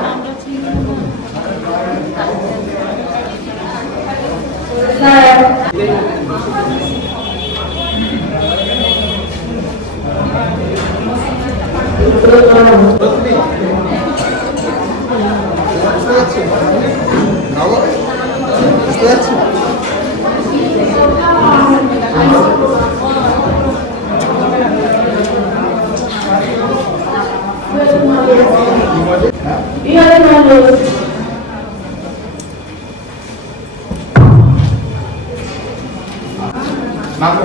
নাম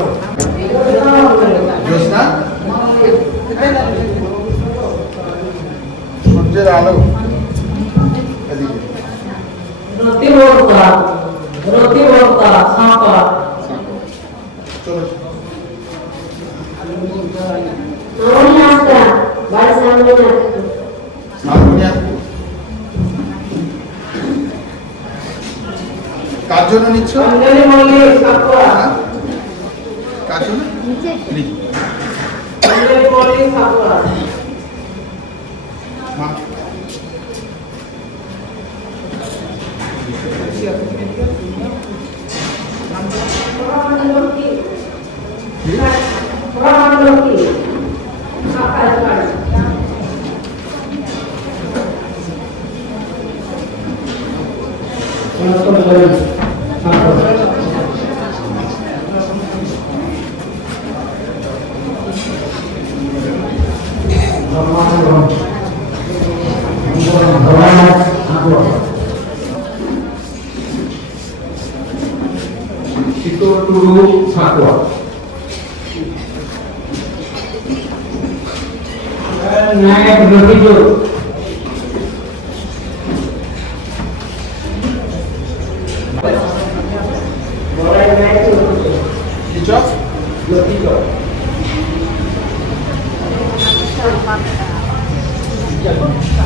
জ্যোৎস্না সূর্যের আলো এদিকে চলো আমি আসতাম বাড়ির সামনে আসতাম সামনে কার জন্য নিচ্ছ কার জন্য মা Itu dulu Sakwa. Naik begitu. Boleh naik begitu. Dicok Begitu.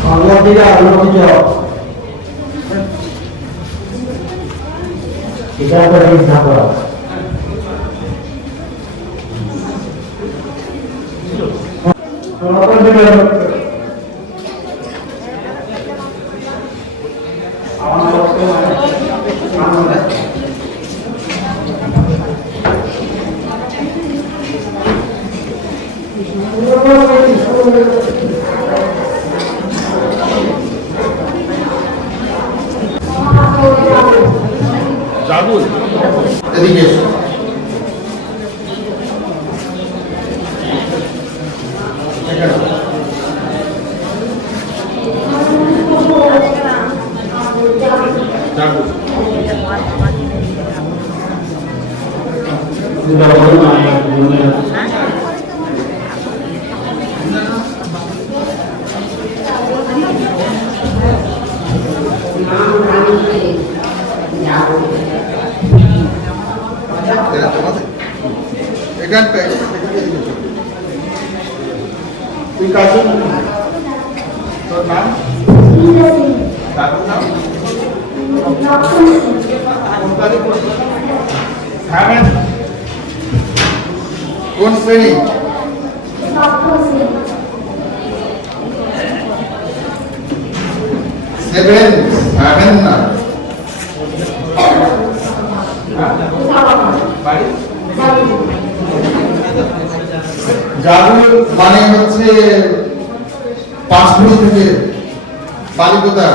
Allah tidak, Allah tidak. Kita beri sabar. Kalau tidak, জাগুল এদিকে এসো জাগুল sudah mulai dunia. এখানটায় তুই কার জন্য তোর নাম দাদুর নাম হ্যাঁ কোন শ্রেণী সেভেন না বাড়ি জাগুল মানে হচ্ছে পাঁচপুরি থেকে বালিকোতা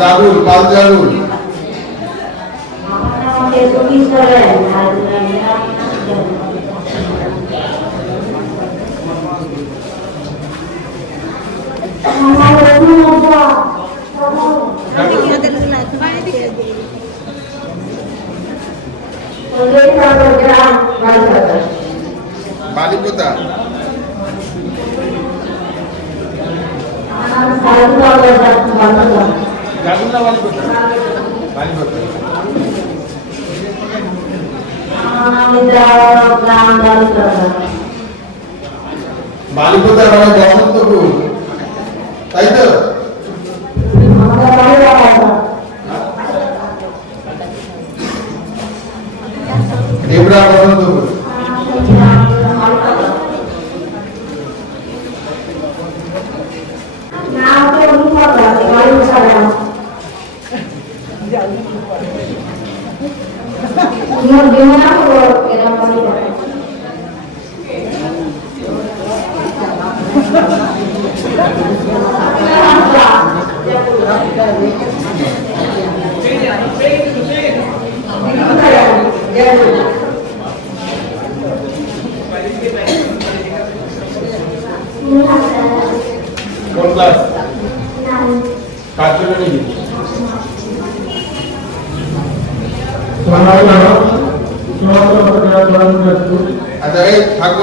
জাগুল পাল জাগুল বালিকোতা জাগুল না বালিকোতা বালিকোতা বালিকোতা মানে বসন্তপুর তাই তো নেবরা বসন্তপুর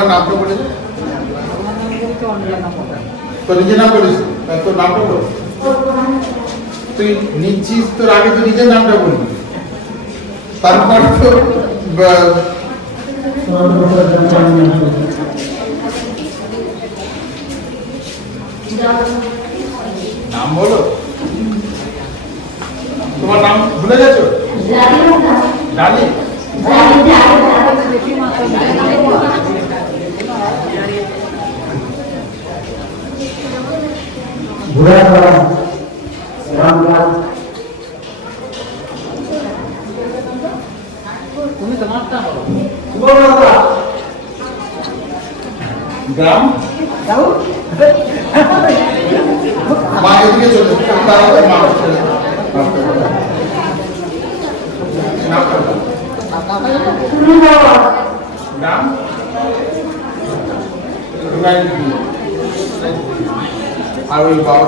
তোমার নামটা বলে দে। তোর নিজের নাম বলিস, তোর নামটা বল। তুই নিচ্ছিস, তোর আগে তো নিজের নামটা বলবি, তারপর তো নাম বলো। তোমার নাম ভুলে গেছো? ডালি। তুমি তোমারটা বলো। গ্রাম মা এদিকে চলে, তারপরে মা গ্রাম আর ওই বাবা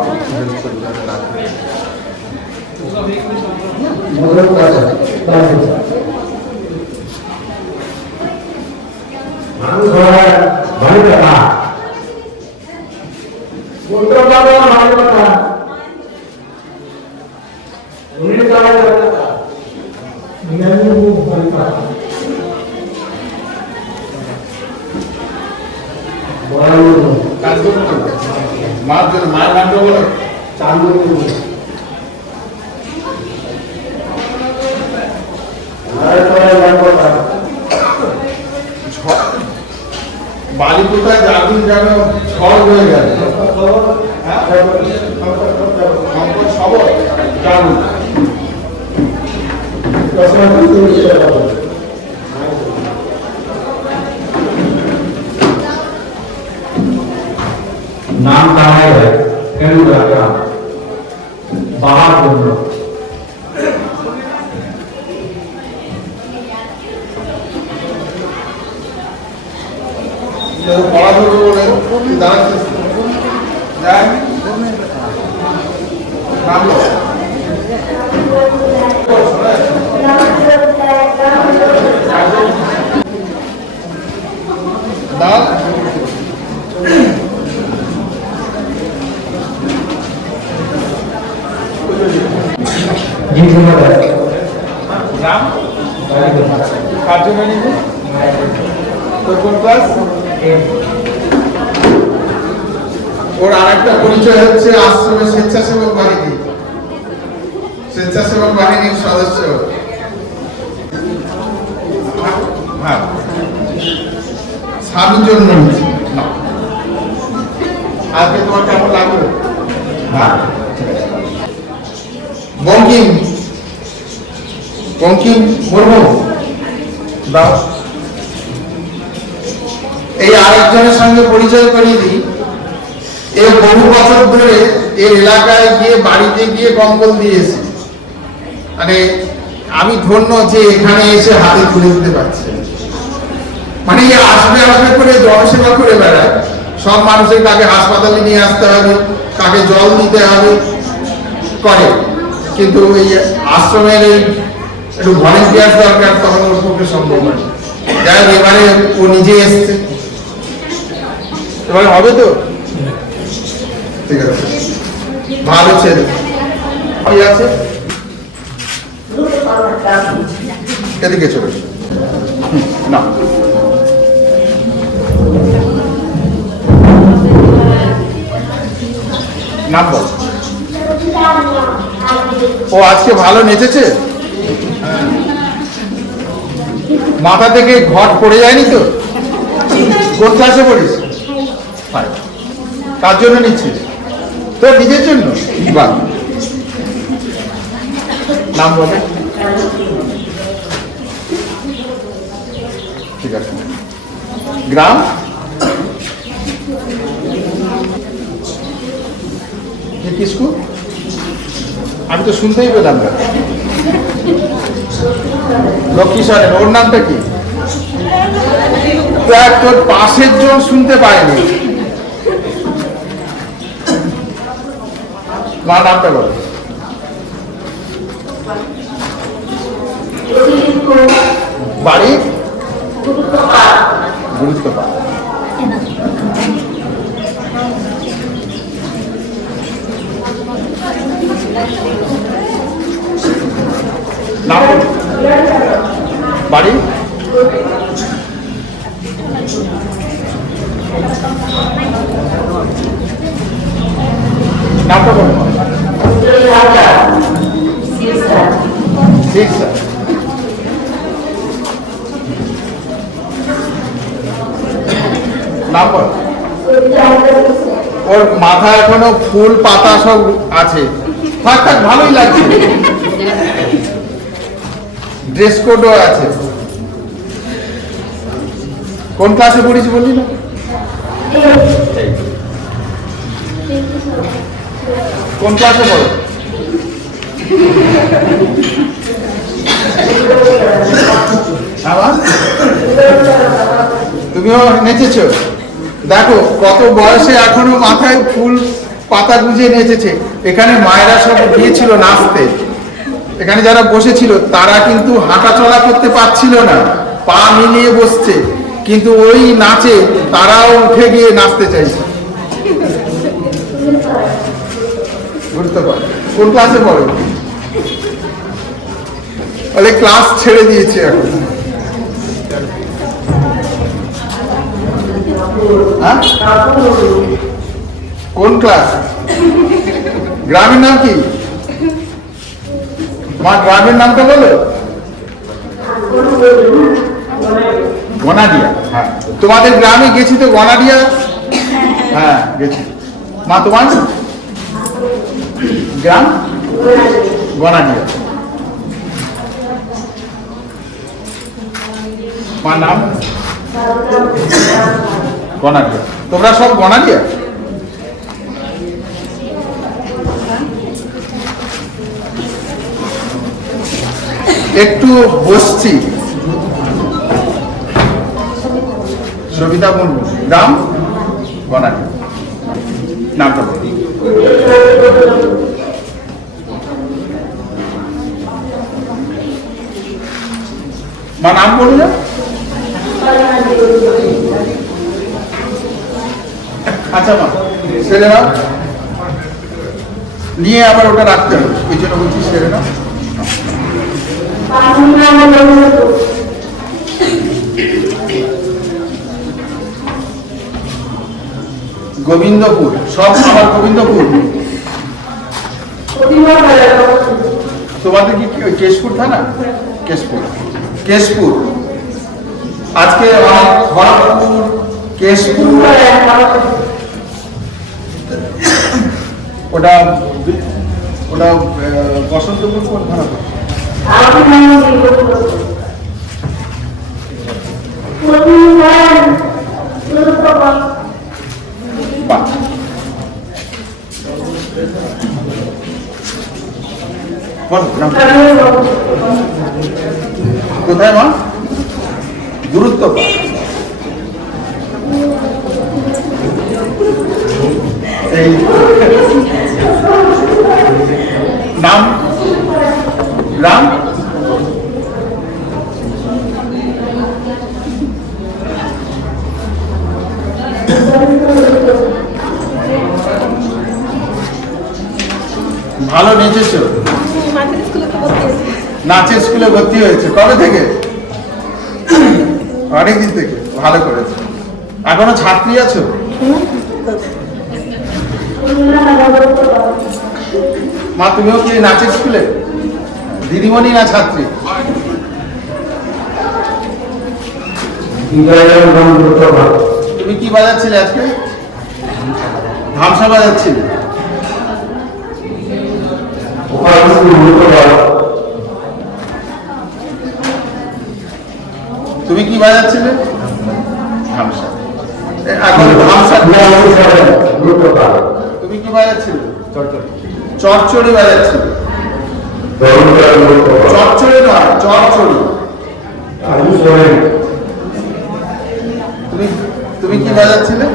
মার জন্য মায়ের নামটা বলো। বালি কোথায় আগুন যেন ঝড় হয়ে গেল, সবর জানুন। नाम कहा है केन लगा बाहर बोलो পড়াশোনা বলে দাঁড়াচ্ছিস যাই নাম লো। দাও जी बोलो নাম কার জন্য নিবি? তোর কোন ক্লাস? ওর আরেকটা পরিচয় হচ্ছে আশ্রমের স্বেচ্ছাসেবক বাহিনী, স্বেচ্ছাসেবক বাহিনীর সদস্য। হ্যাঁ, স্বামীর জন্য নিচ্ছি। আজকে তোমার কেমন লাগলো? হ্যাঁ, বঙ্কিম বঙ্কিম মুর্মু দাও। এই আরেকজনের সঙ্গে পরিচয় করিয়ে দিই। এ বহু বছর ধরে এই এলাকায় গিয়ে বাড়িতে গিয়ে কম্বল দিয়েছে, মানে আমি ধন্য যে এখানে এসে হাতে তুলে দিতে পারছে। মানে আসবে আসবে করে জনসেবা করে বেড়ায়, সব মানুষের কাকে হাসপাতালে নিয়ে আসতে হবে, কাকে জল দিতে হবে করে, কিন্তু এই আশ্রমের এই একটু ভলেন্টিয়ার দরকার, তখন ওর পক্ষে সম্ভব হয়। যাই হোক, এবারে ও নিজে এসছে, এবারে হবে তো ঠিক আছে, ভালো ছেলে। কি আছে এদিকে চলে না, নাম বল। ও আজকে ভালো নেচেছে, মাথা থেকে ঘট পড়ে যায়নি তো? কোন ক্লাসে পড়িস? কার জন্য নিচ্ছিস? তোর নিজের জন্য? বাহ, নাম বলে। ঠিক আছে, গ্রাম কিসকু আমি তো শুনতেই পেলাম না। লক্ষ্মী সরেন, ওর নামটা কি? দেখ, তোর পাশের জন শুনতে পায়নি, মা নামটা বল। বাড়ি গুরুত্ব পা। বাড়ি নামটা বলুন। ঠিক স্যার। নাম বল। ওর মাথায় এখনো ফুল পাতা সব আছে, থাক থাক, ভালোই লাগছে, ড্রেস কোডও আছে। কোন ক্লাসে পড়িস বললি না? কোন ক্লাসে পড়ো? তুমিও নেচেছো? দেখো কত বয়সে এখনো মাথায় ফুল পাতা গুঁজে নেচেছে। এখানে মায়েরা সব গিয়েছিল নাচতে, এখানে যারা বসেছিল তারা কিন্তু হাঁটা চলা করতে পারছিল না, পা মিলিয়ে বসছে, কিন্তু ওই নাচে তারাও উঠে গিয়ে নাচতে চাইছে। বুঝতে পার কোন ক্লাসে পড়ো? বলে ক্লাস ছেড়ে দিয়েছে এখন। হ্যাঁ, কোন ক্লাস? গ্রামের নাম কি? মা গ্রামের নামটা বলো। গনাডিয়া। হ্যাঁ, তোমাদের গ্রামে গেছি তো, গনাডিয়া। হ্যাঁ গেছি। মা তোমার গ্রাম? গনাডিয়া। মার নাম? গনাডিয়া। তোমরা সব গনাডিয়া? একটু বসছি। সবিতা মুর্মু, গ্রাম গনাডিয়া। নামটা বল। মা নাম বলুন না। আচ্ছা মা, সেরে নাও, নিয়ে আবার ওটা রাখতে হবে, এই জন্য বলছি সেরে নাও। গোবিন্দপুর, সব আমার গোবিন্দপুর। তোমাদের কি কেশপুর থানা? কেশপুর, কেশপুর। আজকে খড়গপুর, কেশপুর, ওটা ওটা বসন্তপুর কোন থানা? কোথায় মা? গুরুত্ব এই নাম গ্রাম? ভালো নেচেছো? নাচের স্কুলে ভর্তি হয়েছে কবে থেকে? অনেকদিন থেকে। ভালো করেছে। এখনো ছাত্রী আছো? মা তুমিও কি নাচের স্কুলে? দিদিমণি না ছাত্রী? তুমি কি বাজাচ্ছিলে আজকে? ধামসা বাজাচ্ছিলে? তুমি কি বাজাচ্ছিলে? ধামসা। এখন ধামসা। তুমি কি বাজাচ্ছিলে? চচ্চড়ি বাজাচ্ছিলে? চচ্চড়ি নয়, চচ্চড়ি। তুমি তুমি কি বাজাচ্ছিলে?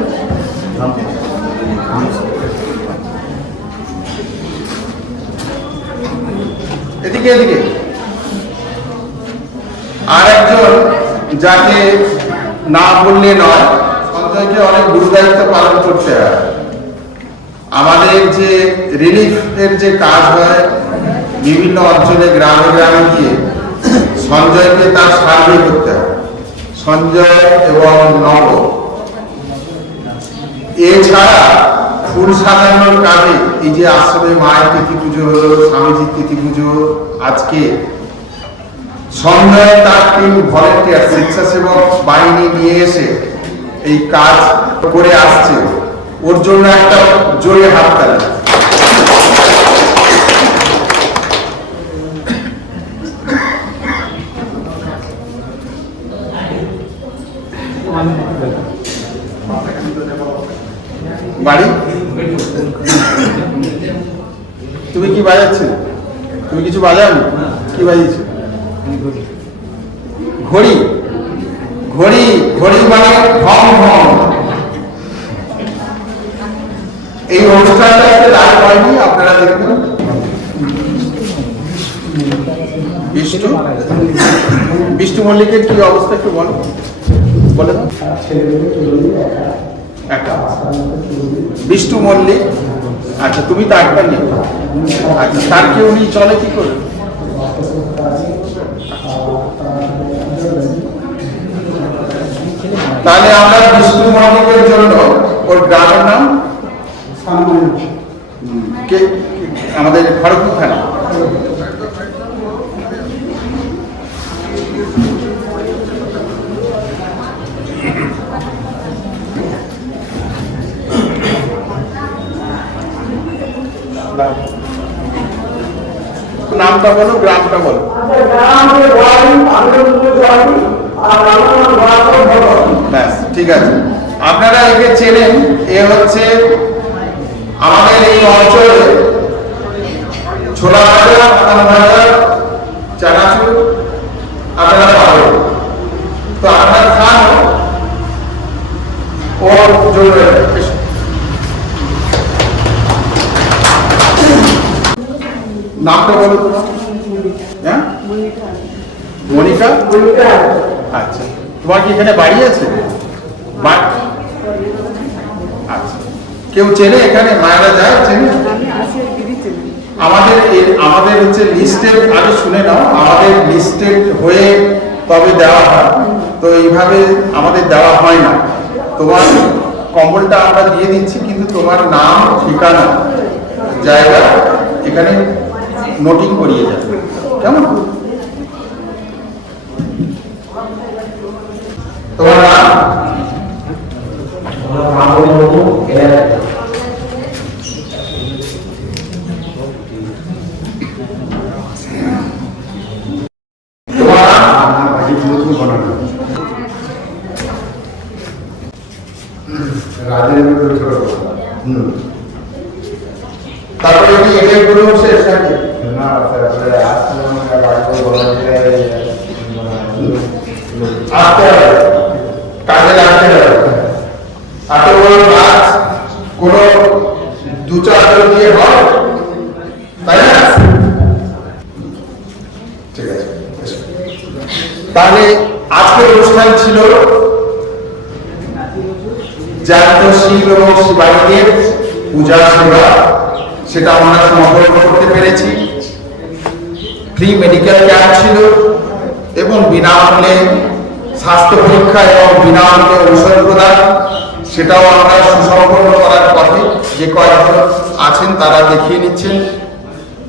এদিকে এদিকে। আর একজন যাকে না বললে নয়, সঞ্জয়কে অনেক গুরুদায়িত্ব পালন করতে হয়। আমাদের যে রিলিফের যে কাজ হয় বিভিন্ন অঞ্চলে গ্রামে গ্রামে গিয়ে, সঞ্জয়কে তার সার্ভে করতে হবে। সঞ্জয় এবং নব এছাড়া ফুল সাজানোর কাজে এই যে আশ্রমে মায়ের তিথি পুজো হলো, স্বামীজির তিথি পুজো আজকে, সঞ্জয় তার টিম ভলেন্টিয়ার স্বেচ্ছাসেবক বাহিনী নিয়ে এসে এই কাজ করে আসছে। ওর জন্য একটা জোরে হাততালি। বাড়ি তুমি কি বাজাচ্ছ? তুমি কিছু বাজাওনি? কি বাজিয়েছ? ঘড়ি। ঘড়ি ঘড়ি মানে ঢং ঢং। এই অনুষ্ঠানটা লাইভ হয়নি, আপনারা দেখবেন। বিষ্ণু মল্লিকের কি অবস্থা একটু বলো, বলে দাও। একা বিষ্ণু মল্লিক, আচ্ছা তুমি তো একবার নেই, আচ্ছা তার কি উনি চলে কি করে? তাহলে আমরা বিষ্ণু মল্লিকের জন্য ওর গ্রামের নাম আমাদের খড়গপুর থানা। নামটা বলো, গ্রামটা বলো। ব্যাস ঠিক আছে, আপনারা একে চেনেন। এ হচ্ছে আমাদের এই অঞ্চলে ছোলা ভাজা, পাতান ভাজা, চানাচুর আপনারা পাবেন। তো আপনারা খান ওর জন্য। নামটা বলো তোমার। হ্যাঁ মনিকা। আচ্ছা তোমার কি এখানে বাড়ি আছে? আচ্ছা কেউ চেনে এখানে? মায়েরা যায় চেনে? আমাদের হচ্ছে লিস্টেড, আগে শুনে নাও, আমাদের লিস্টেড হয়ে তবে দেওয়া হয়। তো এইভাবে আমাদের দেওয়া হয় না। তোমার কম্বলটা আমরা দিয়ে দিচ্ছি, কিন্তু তোমার নাম, ঠিকানা, জায়গা এখানে নোটিং করিয়ে যাবে, কেমন? তোমার নাম? তারপরে কি এটাই করে শেষ নাকি? আসতে হবে, কাজে লাগতে হবে। এত বড় কাজ কোন দু চারজন দিয়ে হয়, তাই না? ঠিক আছে, তাহলে আজকের অনুষ্ঠান ছিল জাতীয় শিব এবং শিবানীদের পূজা সেবা, সেটা আমরা সমাপন করতে পেরেছি। ফ্রি মেডিকেল ক্যাম্প ছিল এবং বিনামূল্যে স্বাস্থ্য পরীক্ষা এবং বিনামূল্যে ঔষধ প্রদান, সেটাও আমরা সুসম্পন্ন করার পথে। যে কয়েকজন আছেন তারা দেখিয়ে নিচ্ছেন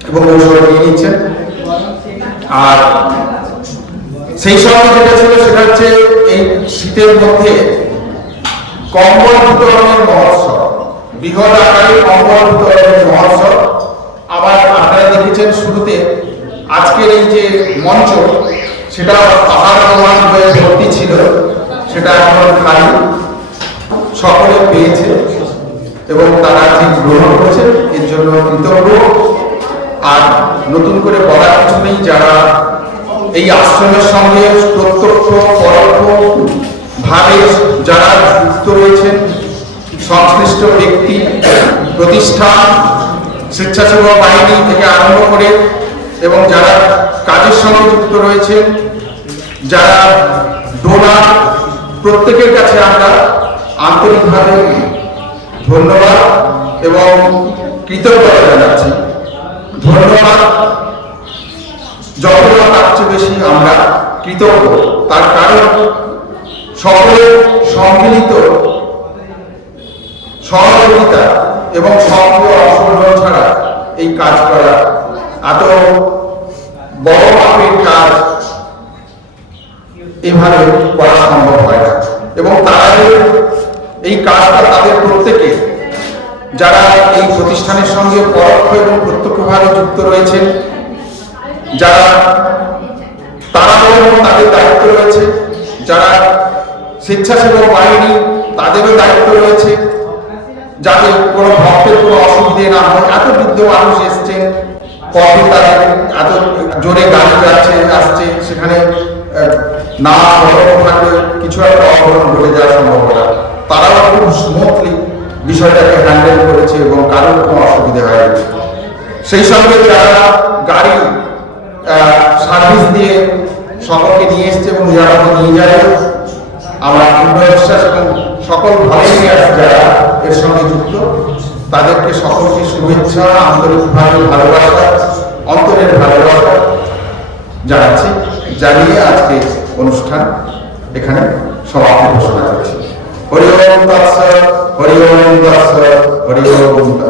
এবং ঔষধ নিয়ে নিচ্ছেন। আর সেই সময় যেটা ছিল সেটা হচ্ছে এই শীতের মধ্যে কম্বল বিতরণের মহোৎসব, বৃহৎ আকারে কম্বল বিতরণের মহোৎসব। আবার আপনারা দেখেছেন শুরুতে আজকের এই যে মঞ্চ, সেটা পাহাড় প্রমাণ হয়ে ভর্তি ছিল, সেটা এখন খালি। সকলে পেয়েছে এবং তারা ঠিক গ্রহণ করেছে, এর জন্য কৃতজ্ঞ। আর নতুন করে বলার কিছু নেই। যারা এই আশ্রমের সঙ্গে প্রত্যক্ষ পরোক্ষ ভাবে যারা যুক্ত রয়েছেন, সংশ্লিষ্ট ব্যক্তি, প্রতিষ্ঠান, স্বেচ্ছাসেবক বাহিনী থেকে আরম্ভ করে এবং যারা কাজের সঙ্গে যুক্ত রয়েছেন, যারা ডোনার, প্রত্যেকের কাছে আমরা আন্তরিকভাবে ধন্যবাদ এবং কৃতজ্ঞতা জানাচ্ছি। ধন্যবাদ যতটা তার চেয়ে বেশি আমরা কৃতজ্ঞ। তার কারণ সকলের সম্মিলিত সহযোগিতা এবং সক্রিয় অংশগ্রহণ ছাড়া এই কাজ করা, এত বড় মাপের কাজ এভাবে করা সম্ভব হয় না। এবং তারা এই কাজটা তাদের প্রত্যেকে যারা এই প্রতিষ্ঠানের সঙ্গে পরোক্ষ এবং প্রত্যক্ষভাবে যুক্ত রয়েছেন, যারা তাদের দায়িত্ব রয়েছে, যারা স্বেচ্ছাসেবক বাহিনী তাদেরও দায়িত্ব রয়েছে, যাতে কোনো ভক্তের কোনো অসুবিধে না হয়। এত বৃদ্ধ মানুষ এসছেন, পথে তাদের এত জোরে গাড়ি যাচ্ছে আসছে, সেখানে না থাকলে কিছু একটা অঘটন ঘটে যাওয়ার সম্ভাবনা। তারাও খুব স্মুথলি বিষয়টাকে হ্যান্ডেল করেছে এবং কারোর কোনো অসুবিধা হয়নি। সেই সঙ্গে যারা গাড়ি সার্ভিস দিয়ে সকলকে নিয়ে এসছে এবং যারা নিয়ে যায়, আমার বিশ্বাস এবং সকল ভলেন্টিয়ার যারা এর সঙ্গে যুক্ত, তাদেরকে সকলকে শুভেচ্ছা, আন্তরিকভাবে ভালোবাসা, অন্তরের ভালোবাসা জানাচ্ছি, জানিয়ে আজকে অনুষ্ঠান এখানে সমাপ্তি ঘোষণা করছি। হরি ওম তৎসৎ, হরি ওম তৎসৎ, হরি ওম তৎসৎ।